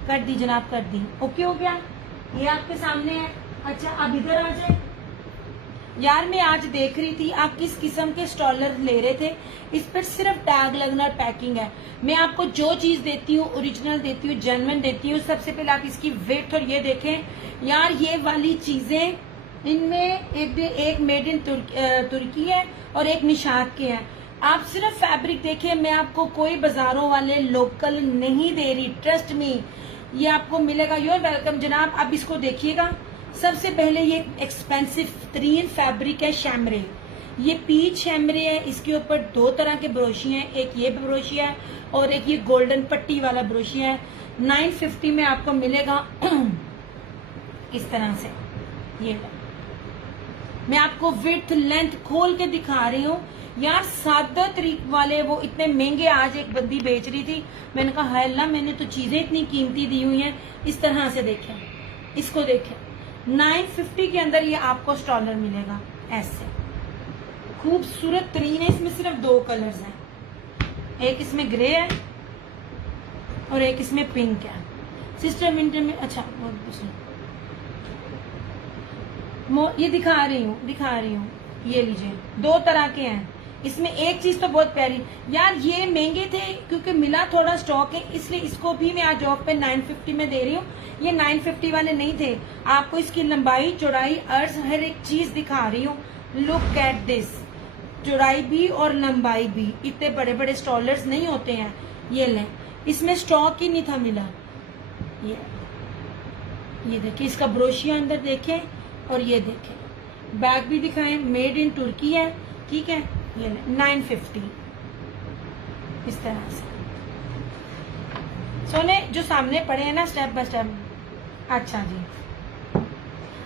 कर दी जनाब, कर दी। ओके हो गया, ये आपके सामने है। अच्छा अब इधर आ जाए यार, मैं आज देख रही थी आप किस किस्म के स्टॉलर ले रहे थे, इस पर सिर्फ टैग लगना और पैकिंग है। मैं आपको जो चीज देती हूँ ओरिजिनल देती हूँ, जेन्युइन देती हूँ। सबसे पहले आप इसकी वेट और ये देखें यार, ये वाली चीजें इनमें एक मेड इन तुर्की है और एक निशात के हैं। आप सिर्फ फैब्रिक देखें, मैं आपको कोई बाजारों वाले लोकल नहीं दे रही, ट्रस्ट मी। ये आपको मिलेगा। यूर वेलकम जनाब। अब इसको देखिएगा, सबसे पहले ये एक्सपेंसिव तरीन फैब्रिक है शैमरे। ये पीच शैमरे है, इसके ऊपर 2 तरह के ब्रोशी हैं, एक ये ब्रोशी है और एक ये गोल्डन पट्टी वाला ब्रोशी है। 950 में आपको मिलेगा इस तरह से। ये मैं आपको विड्थ लेंथ खोल के दिखा रही हूँ यार। सादा तरीक वाले वो इतने महंगे आज एक बंदी बेच रही थी, मैंने कहा हाय अल्लाह, मैंने तो चीजें इतनी कीमती दी हुई हैं। इस तरह से देखें, इसको देखें। 950 के अंदर ये आपको स्टॉलर मिलेगा ऐसे, खूबसूरत तरीन है। इसमें सिर्फ 2 कलर्स हैं, एक इसमें ग्रे है और एक इसमें पिंक है। सिस्टर विंटर में, अच्छा ये दिखा रही हूँ, ये लीजिए 2 तरह के हैं। इसमें एक चीज तो बहुत प्यारी यार, ये महंगे थे क्योंकि मिला थोड़ा स्टॉक है, इसलिए इसको भी मैं आज ऑफ पे 950 में दे रही हूँ। ये 950 वाले नहीं थे। आपको इसकी लंबाई, चौड़ाई, अर्ज हर एक चीज दिखा रही हूँ। लुक एट दिस, चौड़ाई भी और लंबाई भी। इतने बड़े बड़े स्टॉलर्स नहीं होते हैं। ये लें, इसमें स्टॉक ही नहीं था मिला। ये देखिए, इसका ब्रोशिया अंदर देखें और ये देखें, बैग भी दिखाएं, मेड इन तुर्की है, ठीक है। ये 950 इस तरह से। सोने जो सामने पड़े हैं ना स्टेप बाय स्टेप, अच्छा जी,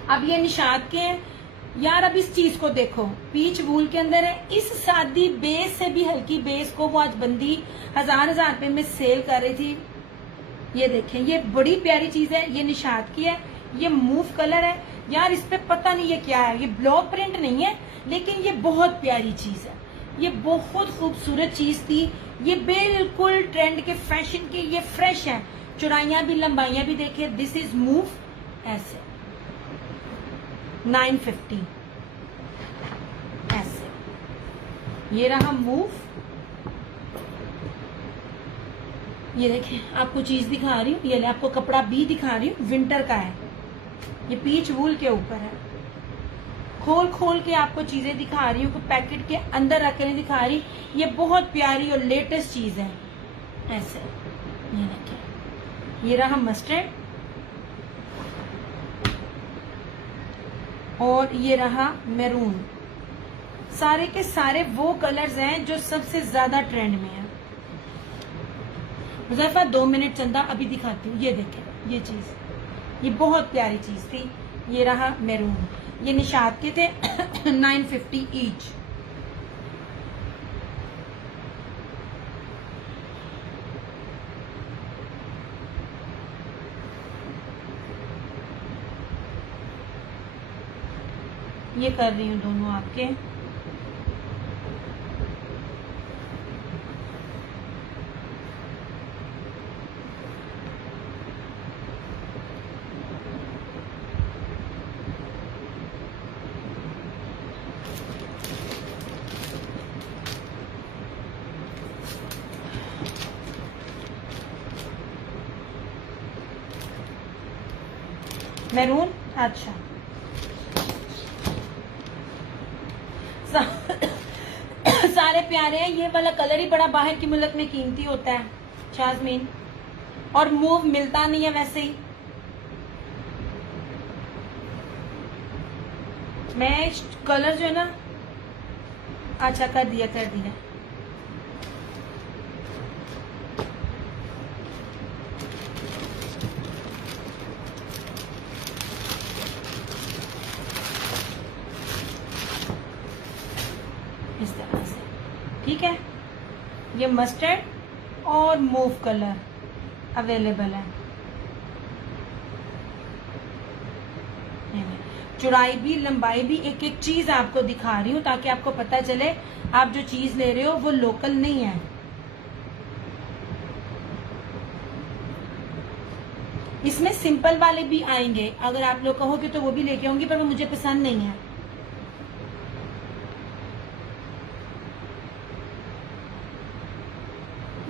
अब ये निशात के हैं यार। अब इस चीज को देखो, पीच वूल के अंदर है। इस सादी बेस से भी हल्की बेस को वो आज बंदी 1000 रुपए में सेल कर रही थी। ये देखें, ये बड़ी प्यारी चीज है, ये निशात की है, ये मूव कलर है यार। इस पे पता नहीं ये क्या है, ये ब्लॉक प्रिंट नहीं है, लेकिन ये बहुत प्यारी चीज है। ये बहुत खूबसूरत चीज थी। ये बिल्कुल ट्रेंड के, फैशन के, ये फ्रेश है। चौड़ाइयां भी लंबाइयां भी देखिए। दिस इज मूव ऐसे 950 ऐसे। ये रहा मूव। ये देखें, आपको चीज दिखा रही हूँ, ये आपको कपड़ा भी दिखा रही हूँ, विंटर का है। ये पीच वूल के ऊपर है। खोल खोल के आपको चीजें दिखा रही हूँ, पैकेट के अंदर रख के नहीं दिखा रही। ये बहुत प्यारी और लेटेस्ट चीज है ऐसे। ये देखें, ये रहा मस्टर्ड और ये रहा मैरून। सारे के सारे वो कलर्स हैं जो सबसे ज्यादा ट्रेंड में है। मुज़फ़्फ़ा 2 मिनट चंदा अभी दिखाती हूँ। ये देखें, ये चीज, ये बहुत प्यारी चीज थी। ये रहा मैरून, ये निशात के थे 950 ईच। ये कर रही हूँ दोनों आपके। मैरून, अच्छा सारे प्यारे हैं। ये वाला कलर ही बड़ा बाहर की मुल्क में कीमती होता है शाज़मीन, और मूव मिलता नहीं है वैसे ही। मैं कलर जो है ना, अच्छा कर दिया इस तरह से, ठीक है। ये मस्टर्ड और मूव कलर अवेलेबल है। चौड़ाई भी लंबाई भी, एक एक चीज आपको दिखा रही हूँ ताकि आपको पता चले आप जो चीज ले रहे हो वो लोकल नहीं है। इसमें सिंपल वाले भी आएंगे, अगर आप लोग कहोगे तो वो भी लेके आऊंगी, पर वो मुझे पसंद नहीं है।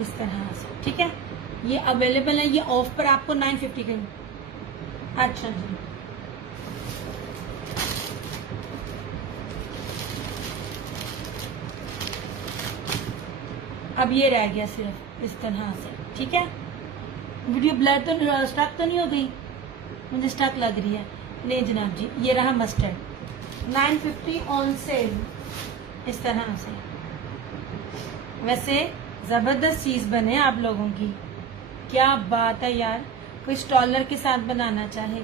इस तरह से, ठीक है। ये अवेलेबल है, ये ऑफ पर आपको 950 के। अच्छा जी, अब ये रह गया सिर्फ इस तरह से, ठीक है। वीडियो ब्लर तो स्टक तो नहीं हो गई? मुझे स्टक लग रही है। नहीं जनाब जी, ये रहा मस्टर्ड 950 ऑन सेल इस तरह से। वैसे जबरदस्त चीज बने आप लोगों की, क्या बात है यार। कोई स्टॉलर के साथ बनाना चाहे,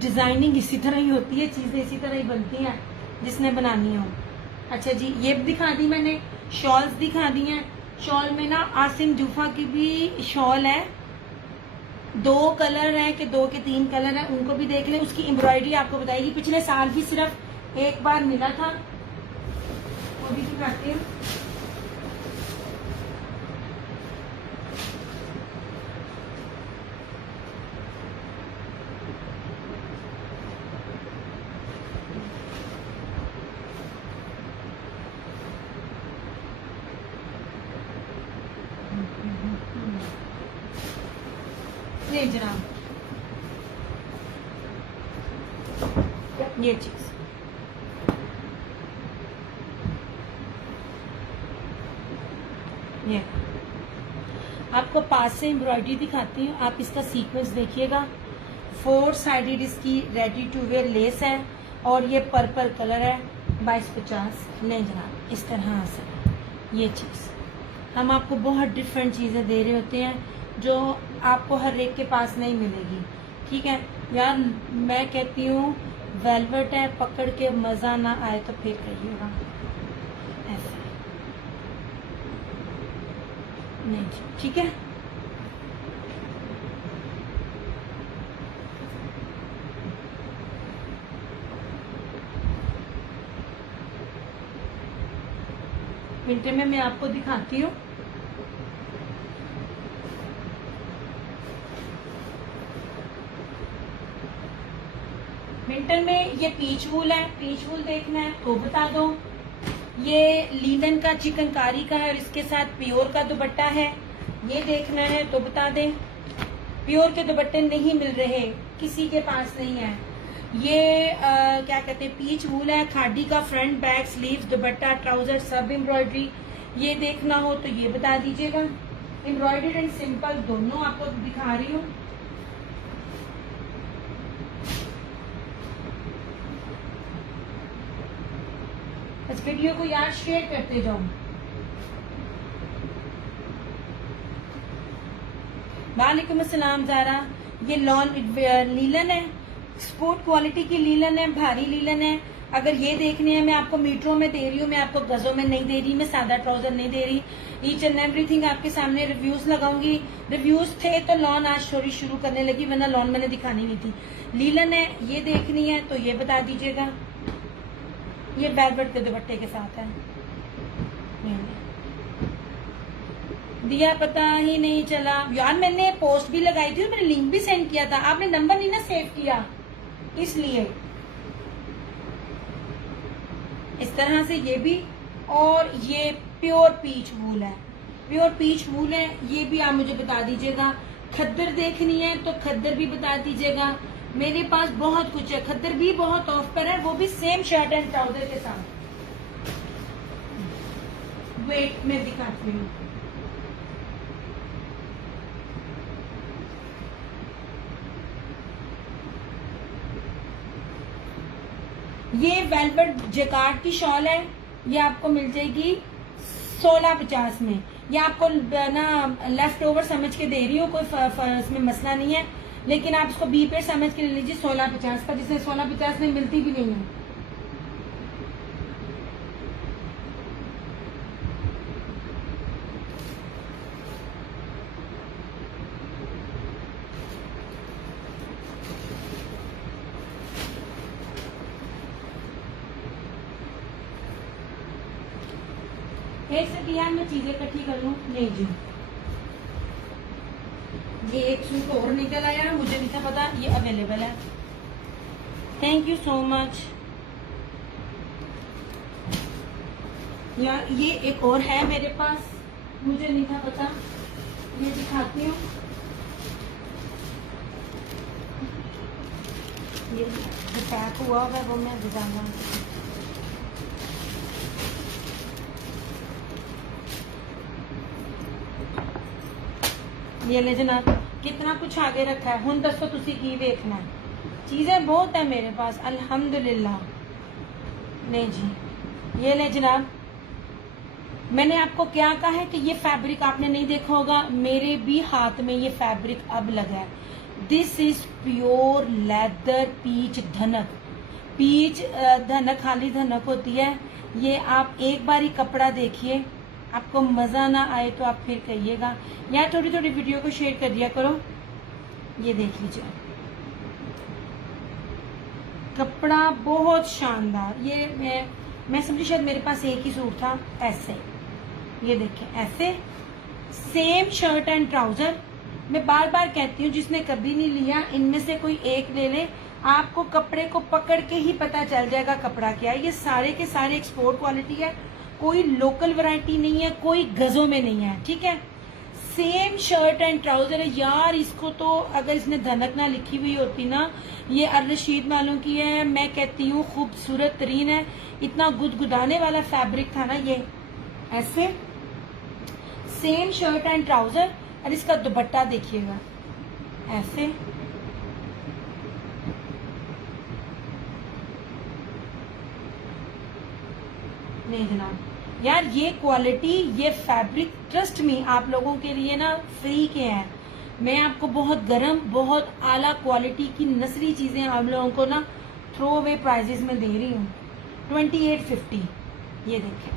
डिजाइनिंग इसी तरह ही होती है, चीजें इसी तरह ही बनती हैं जिसने बनानी हो। अच्छा जी, ये दिखा दी मैंने, शॉल्स दिखा दी हैं। शॉल में ना आसिम जूफा की भी शॉल है, 2 कलर है कि 2 के 3 कलर है, उनको भी देख लें। उसकी एम्ब्रॉयडरी आपको बताएगी, पिछले साल भी सिर्फ एक बार मिला था, वो भी दिखाती हूँ। ये जनाब, ये चीज ये आपको पास से एम्ब्रॉयडरी दिखाती हूँ। आप इसका सीक्वेंस देखिएगा, 4 साइडेड इसकी रेडी टू वेयर लेस है और ये पर्पल कलर है 2250। ले जनाब, इस तरह से ये चीज। हम आपको बहुत डिफरेंट चीजें दे रहे होते हैं जो आपको हर एक के पास नहीं मिलेगी, ठीक है यार, मैं कहती हूँ वेलवेट है, पकड़ के मजा ना आए तो फिर कहिएगा। ऐसा नहीं जी, ठीक है। विंटर में मैं आपको दिखाती हूँ। विंटर में ये पीच वूल है, पीच वूल देखना है तो बता दो। ये लीलन का चिकनकारी का है और इसके साथ प्योर का दुपट्टा है, ये देखना है तो बता दें। प्योर के दुपट्टे नहीं मिल रहे, किसी के पास नहीं है। ये क्या कहते हैं, पीच वूल है, खादी का, फ्रंट बैक स्लीव्स दुपट्टा ट्राउजर सब एम्ब्रॉयडरी। ये देखना हो तो ये बता दीजिएगा। एम्ब्रॉयडर्ड एंड सिंपल दोनों आपको दिखा रही हूँ। इस वीडियो को यार शेयर करते जाओ। वालेकुम अस्सलाम ज़ारा। ये लॉन लीलन है, स्पोर्ट क्वालिटी की लीलन है, भारी लीलन है। अगर ये देखनी है, मैं आपको मीटरों में दे रही हूँ, मैं आपको गजों में नहीं दे रही, मैं सादा ट्राउजर नहीं दे रही। ईच एंड एवरीथिंग आपके सामने रिव्यूज लगाऊंगी। रिव्यूज थे तो लॉन आज स्टोरी शुरू करने लगी, वरना लॉन मैंने दिखानी नहीं थी। लीलन है, ये देखनी है तो ये बता दीजिएगा। ये वेलवेट के दुपट्टे के साथ है। दिया पता ही नहीं चला यार, मैंने पोस्ट भी लगाई थी और मैंने लिंक भी सेंड किया था, आपने नंबर नहीं ना सेव किया, इसलिए इस तरह से ये भी। और ये प्योर पीच वूल है, प्योर पीच वूल है, ये भी आप मुझे बता दीजिएगा। खद्दर देखनी है तो खद्दर भी बता दीजिएगा। मेरे पास बहुत कुछ है, खद्दर भी बहुत ऑफ पर है, वो भी सेम शर्ट एंड ट्राउजर के साथ। वेट में दिखाती हूँ। ये वेलवेट जैकार्ड की शॉल है, ये आपको मिल जाएगी 1650 में। ये आपको ना लेफ्ट ओवर समझ के दे रही हूँ, कोई इसमें मसला नहीं है, लेकिन आप इसको बी पे समझ के ले लीजिए 1650 का, जिसे 1650 में मिलती भी नहीं है। एक से यार मैं चीजें इकट्ठी कर लूं। नहीं जी, ये एक सूट और निकल आया, मुझे नहीं था पता ये अवेलेबल है। थैंक यू सो मच यार। ये एक और है मेरे पास, मुझे नहीं था पता, ये दिखाती हूँ। ये जो पैक हुआ है वो मैं दिखाऊंगा। ये ले जनाब, कितना कुछ आगे रखा है। हुन दसो तुसी की देखना है, चीजें बहुत है मेरे पास अल्हम्दुलिल्लाह। नहीं जी, ये ले जनाब। मैंने आपको क्या कहा है कि ये फैब्रिक आपने नहीं देखा होगा, मेरे भी हाथ में ये फैब्रिक अब लगा है। This is pure leather peach धनक। पीच धनक खाली धनक होती है। ये आप एक बार ही कपड़ा देखिए, आपको मजा ना आए तो आप फिर कहिएगा। यार थोड़ी थोड़ी वीडियो को शेयर कर दिया करो। ये देख लीजिए, कपड़ा बहुत शानदार। ये मैं समझी शायद मेरे पास एक ही सूट था। ऐसे ये देखें, ऐसे सेम शर्ट एंड ट्राउजर। मैं बार बार कहती हूँ, जिसने कभी नहीं लिया इनमें से कोई एक ले ले, आपको कपड़े को पकड़ के ही पता चल जाएगा कपड़ा क्या है। ये सारे के सारे एक्सपोर्ट क्वालिटी है, कोई लोकल वैरायटी नहीं है, कोई गजों में नहीं है, ठीक है। सेम शर्ट एंड ट्राउजर है यार। इसको तो अगर इसने धनक ना लिखी हुई होती ना, ये अल रशीद वालों की है, मैं कहती हूँ खूबसूरत तरीन है। इतना गुदगुदाने वाला फैब्रिक था ना ये। ऐसे सेम शर्ट एंड ट्राउजर, और इसका दुपट्टा देखिएगा ऐसे। नहीं जनाब यार, ये क्वालिटी, ये फैब्रिक ट्रस्ट मी आप लोगों के लिए ना फ्री के हैं। मैं आपको बहुत गर्म, बहुत आला क्वालिटी की नस्ली चीजें आप लोगों को ना थ्रो अवे प्राइजेस में दे रही हूँ। 2850, ये देखें।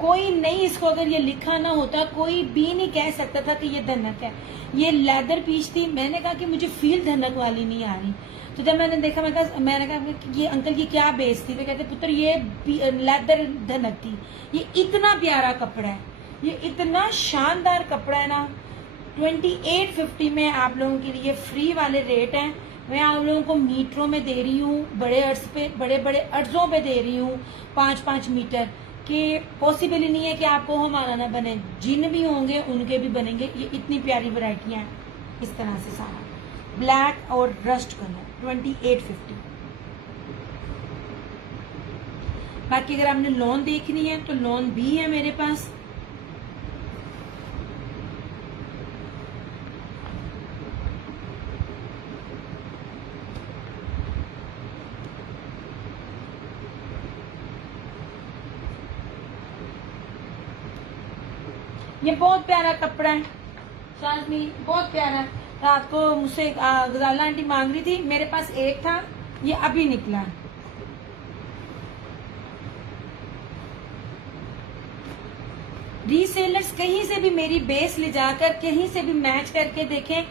कोई नहीं, इसको अगर ये लिखा ना होता कोई भी नहीं कह सकता था कि ये धनक है। ये लेदर पीस थी। मैंने कहा कि मुझे फील धनक वाली नहीं आ रही। तो जब मैंने देखा मैंने कहा ये अंकल ये क्या बेस थी? वे कहते पुत्र ये लेदर धनक थी। ये इतना प्यारा कपड़ा है, ये इतना शानदार कपड़ा है ना। 2850 में आप लोगों के लिए फ्री वाले रेट हैं। मैं आप लोगों को मीटरों में दे रही हूँ, बड़े अर्ज पे, बड़े बड़े अर्जों पे दे रही हूँ, 5-5 मीटर के। पॉसिबल ही नहीं है कि आपको हमारा ना बने, जिन भी होंगे उनके भी बनेंगे। ये इतनी प्यारी वैरायटियां हैं इस तरह से। सारा ब्लैक और रस्ट कलर 2850। बाकी अगर आपने लॉन देखनी है तो लॉन भी है मेरे पास। ये बहुत प्यारा कपड़ा है शाजमी, बहुत प्यारा। रात को मुझसे गजाला आंटी मांग रही थी, मेरे पास एक था, ये अभी निकला। रीसेलर्स कहीं से भी मेरी बेस ले जाकर कहीं से भी मैच करके देखें,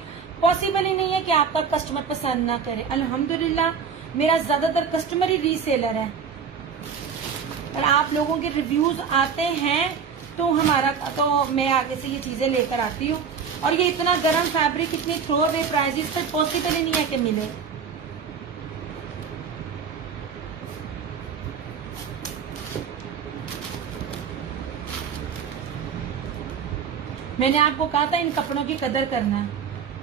पॉसिबल ही नहीं है कि आपका कस्टमर पसंद ना करे। अल्हम्दुलिल्लाह मेरा ज्यादातर कस्टमर ही रीसेलर है, और आप लोगों के रिव्यूज आते हैं तो मैं आगे से ये चीजें लेकर आती हूँ। और ये इतना गर्म फैब्रिक, इतनी थ्रो अवे प्राइजेस पर पॉसिबल ही नहीं है कि मिले। मैंने आपको कहा था इन कपड़ों की कदर करना,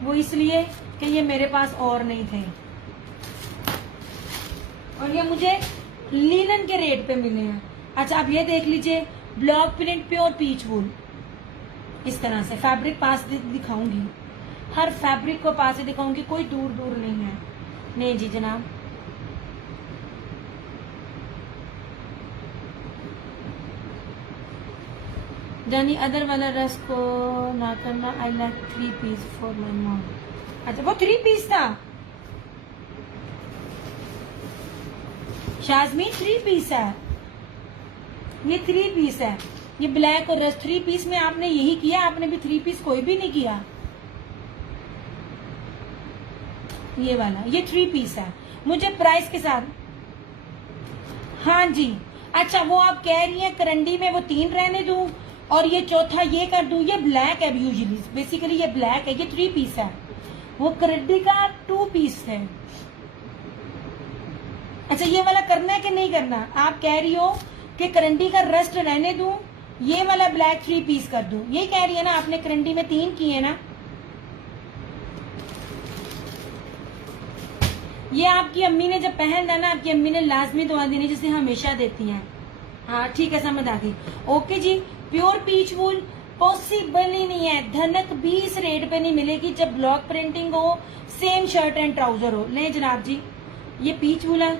वो इसलिए कि ये मेरे पास और नहीं थे, और ये मुझे लीलन के रेट पे मिले हैं। अच्छा आप ये देख लीजिए, ब्लॉक प्रिंट प्योर पीच वूल, इस तरह से फैब्रिक पास दिखाऊंगी, हर फैब्रिक को पास से दिखाऊंगी, कोई दूर दूर नहीं है। नहीं जी जनाब, जानी अदर वाला रस को ना करना। I like 3 piece for my mom. अच्छा वो 3 पीस था शाजमी, 3 पीस है ये, 3 पीस है ये। ब्लैक और रस 3 पीस में आपने यही किया, आपने भी 3 पीस कोई भी नहीं किया। ये वाला ये 3 पीस है, मुझे प्राइस के साथ। हाँ जी, अच्छा वो आप कह रही हैं करंडी में वो 3 रहने दूं और ये चौथा ये कर दूं। ये ब्लैक है यूजुअली, बेसिकली ये ब्लैक है, ये 3 पीस है। वो करंडी का 2 पीस है। अच्छा ये वाला करना है कि नहीं करना? आप कह रही हो कि करंडी का रस्ट रहने दूं, ये वाला ब्लैक 3 पीस कर दूं, ये कह रही है ना आपने? करंडी में 3 किए ना। ये आपकी अम्मी ने जब पहनना ना, आपकी अम्मी ने लाजमी दुआ देनी जिसे हमेशा देती हैं। हाँ ठीक है, समझ आ गई। ओके जी, प्योर पीच वूल पॉसिबल ही नहीं है। धनक भी इस रेट पे नहीं मिलेगी जब ब्लॉक प्रिंटिंग हो, सेम शर्ट एंड ट्राउजर हो। ले जनाब जी, ये पीच वूल है,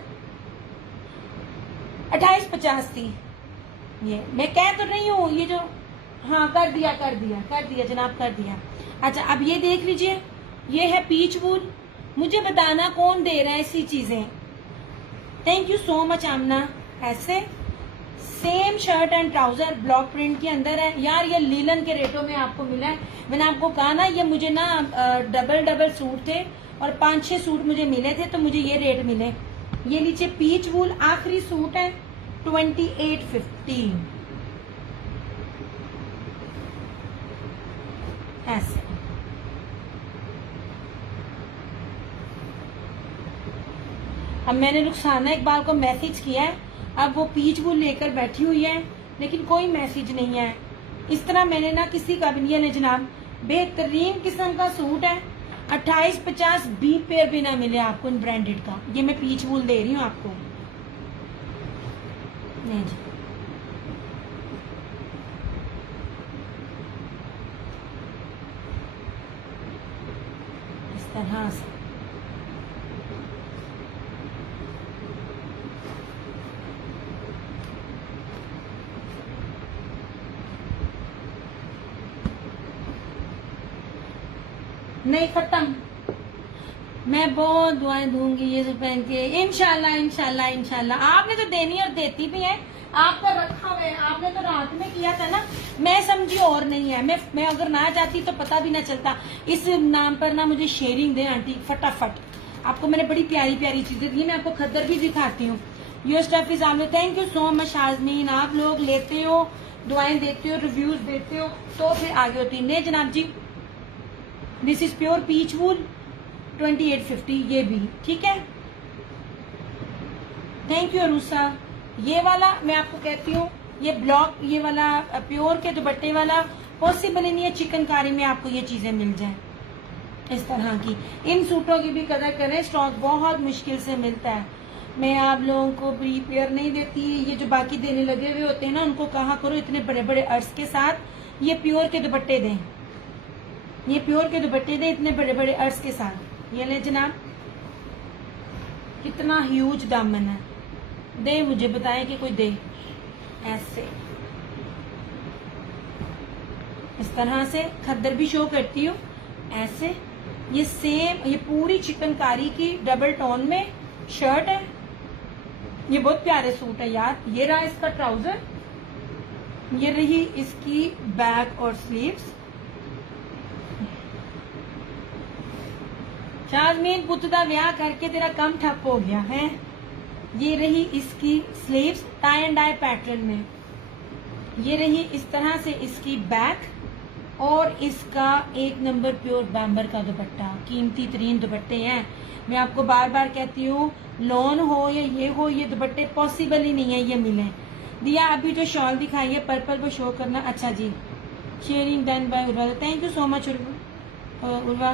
2850 थी। ये मैं कह तो रही हूँ, ये जो हाँ कर दिया जनाब, कर दिया। अच्छा अब ये देख लीजिए, ये है पीच वूल। मुझे बताना कौन दे रहा है ऐसी चीजें। थैंक यू सो मच आमना। ऐसे same shirt and trouser block print के अंदर है यार। ये लीलन के रेटों में आपको मिला है। मैंने आपको कहा ना, ये मुझे ना डबल सूट थे और 5-6 सूट मुझे मिले थे, तो मुझे ये रेट मिले। ये नीचे पीच वूल आखिरी सूट है, 2850। ऐसे अब मैंने रुखसाना इकबाल को मैसेज किया है, अब वो पीच वूल लेकर बैठी हुई है, लेकिन कोई मैसेज नहीं है। इस तरह मैंने ना किसी का भी नहीं है जनाब। बेहतरीन किस्म का सूट है, 2850 20 पेयर भी ना मिले आपको इन ब्रांडेड का। ये मैं पीच वूल दे रही हूँ आपको। नहीं जी, इस तरह से नहीं खत्म। मैं बहुत दुआएं दूंगी ये सब पहन के, इंशाल्लाह इंशाल्लाह इंशाल्लाह। आपने तो देनी और देती भी है, आपका रखा हुआ है, आपने तो रात में किया था ना, मैं समझी और नहीं है। मैं अगर ना चाहती तो पता भी ना चलता। इस नाम पर ना मुझे शेयरिंग दे आंटी फटाफट। आपको मैंने बड़ी प्यारी प्यारी चीजें दी, मैं आपको खद्दर भी दिखाती हूँ। Your stuff is always, thank you so much Azmeen. आप लोग लेते हो, दुआएं देते हो, रिव्यूज देते हो, तो फिर आगे होती है। जनाब जी, दिस इज प्योर पीच वूल 2850, ये भी ठीक है। Thank you Aroosa. ये वाला मैं आपको कहती हूँ, ये ब्लॉक, ये वाला प्योर के दुपट्टे वाला पॉसिबल ही नहीं है चिकनकारी में आपको ये चीजें मिल जाए इस तरह की। इन सूटों की भी कदर करें, स्टॉक बहुत मुश्किल से मिलता है। मैं आप लोगों को प्रीपेयर नहीं देती, ये जो बाकी देने लगे हुए होते हैं ना, उनको कहा करो इतने बड़े बड़े अर्ज के साथ ये प्योर के दुपट्टे दें, ये प्योर के दुपट्टे दें इतने बड़े बड़े अर्ज के साथ। ये ले जनाब, कितना ह्यूज दामन है, दे मुझे बताएं कि कोई दे। ऐसे इस तरह से खद्दर भी शो करती हूँ ऐसे। ये सेम, ये पूरी चिकनकारी की डबल टोन में शर्ट है, ये बहुत प्यारे सूट है यार। ये रहा इसका ट्राउजर, ये रही इसकी बैक और स्लीव्स। शाजमीन पुत दा ब्याह करके तेरा कम ठप हो गया है। ये रही इसकी sleeves tie and dye pattern में, ये रही इस तरह से इसकी बैक, और इसका एक नंबर प्योर बैम्बर का दुपट्टा। कीमती तरीन दुपट्टे हैं, मैं आपको बार बार कहती हूँ, लॉन हो या ये हो, ये दुपट्टे पॉसिबल ही नहीं है ये मिले। दिया अभी जो शॉल दिखाई है पर्पल वो शो करना। अच्छा जी, sharing done by Urva, thank you so much Urva.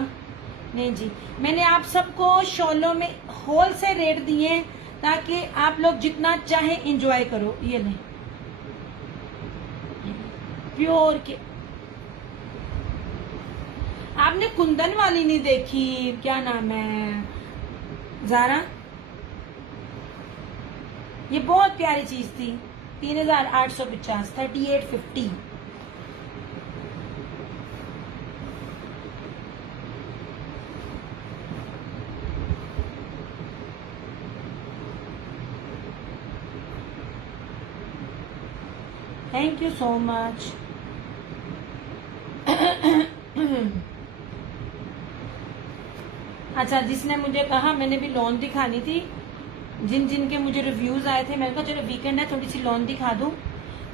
नहीं जी, मैंने आप सबको शॉलों में होल से रेट दिए ताकि आप लोग जितना चाहे इंजॉय करो। ये लें प्योर के। आपने कुंदन वाली नहीं देखी, क्या नाम है, ज़ारा, ये बहुत प्यारी चीज थी। 3850, 3850। Thank you so much. अच्छा, जिसने मुझे कहा, मैंने भी लॉन दिखानी थी, जिन जिन के मुझे रिव्यूज आए थे, मैंने कहा चलो वीकेंड है थोड़ी सी लॉन दिखा दूं।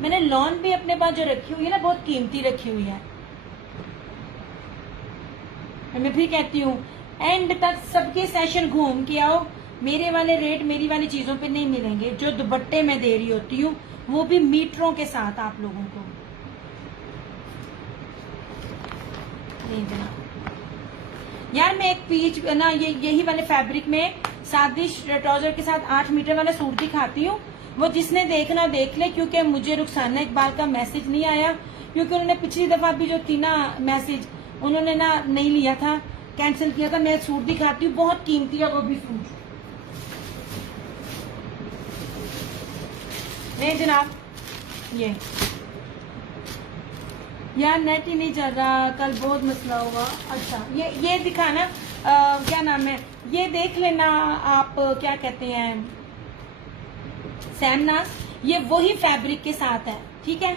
मैंने लॉन भी अपने पास जो रखी हुई है ना, बहुत कीमती रखी हुई है। मैं फिर कहती हूँ, एंड तक सबके सेशन घूम के आओ, मेरे वाले रेट मेरी वाली चीजों पे नहीं मिलेंगे। जो दुपट्टे मैं दे रही होती हूँ वो भी मीटरों के साथ आप लोगों को। नहीं जनाब यार, मैं एक पीच ना, ये यही वाले फैब्रिक में सादी ट्राउजर के साथ 8 मीटर वाला सूट दिखाती हूँ। वो जिसने देखना देख ले, क्योंकि मुझे रुखसाना इकबाल का मैसेज नहीं आया, क्योंकि उन्होंने पिछली दफा भी जो थी ना मैसेज, उन्होंने ना नहीं लिया था, कैंसिल किया था। मैं सूट दिखाती हूँ, बहुत कीमती है वो भी सूट। नहीं जनाब, ये यार नेट ही नहीं चल रहा, कल बहुत मसला हुआ। अच्छा, ये दिखाना, क्या नाम है, ये देख लेना आप, क्या कहते हैं, सैमनास, ये वही फैब्रिक के साथ है, ठीक है।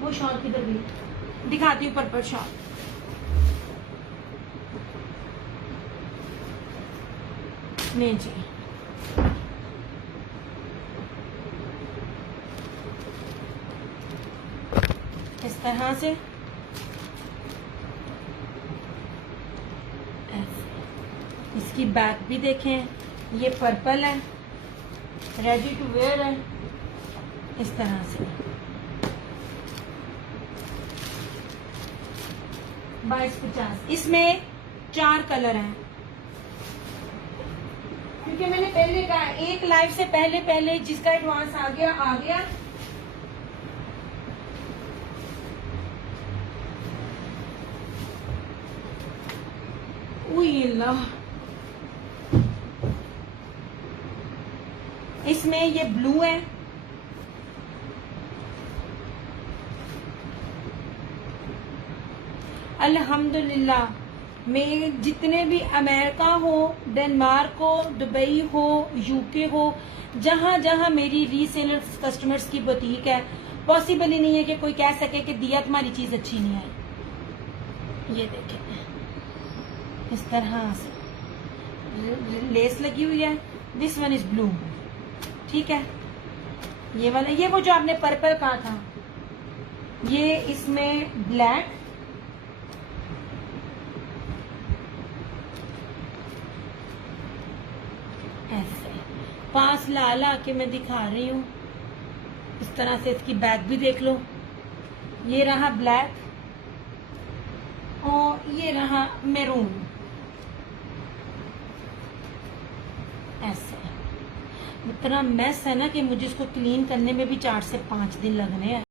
वो शॉल किधर गई, दिखाती हूँ पर्पल शॉल। नहीं जी, इस तरह से इसकी बैक भी देखें, ये पर्पल है, रेडी टू वेयर है, इस तरह से 2250। इसमें 4 कलर हैं, क्योंकि मैंने पहले कहा एक लाइव से पहले जिसका एडवांस आ गया। इसमें ये ब्लू है, अल्हम्दुलिल्लाह में जितने भी अमेरिका हो, डेनमार्क हो, दुबई हो, यूके हो, जहां जहां मेरी रीसेलर कस्टमर्स की बुटीक है, पॉसिबल ही नहीं है कि कोई कह सके कि दिया तुम्हारी चीज अच्छी नहीं आई। ये देखें इस तरह से लेस लगी हुई है। दिस वन इज ब्लू, ठीक है। ये वाला, ये वो जो आपने पर्पल कहा था, ये इसमें ब्लैक, ऐसे पास ला ला के मैं दिखा रही हूँ। इस तरह से इसकी बैक भी देख लो। ये रहा ब्लैक और ये रहा मैरून, ऐसे। इतना मैस है ना कि मुझे इसको क्लीन करने में भी 4 से 5 दिन लगने हैं।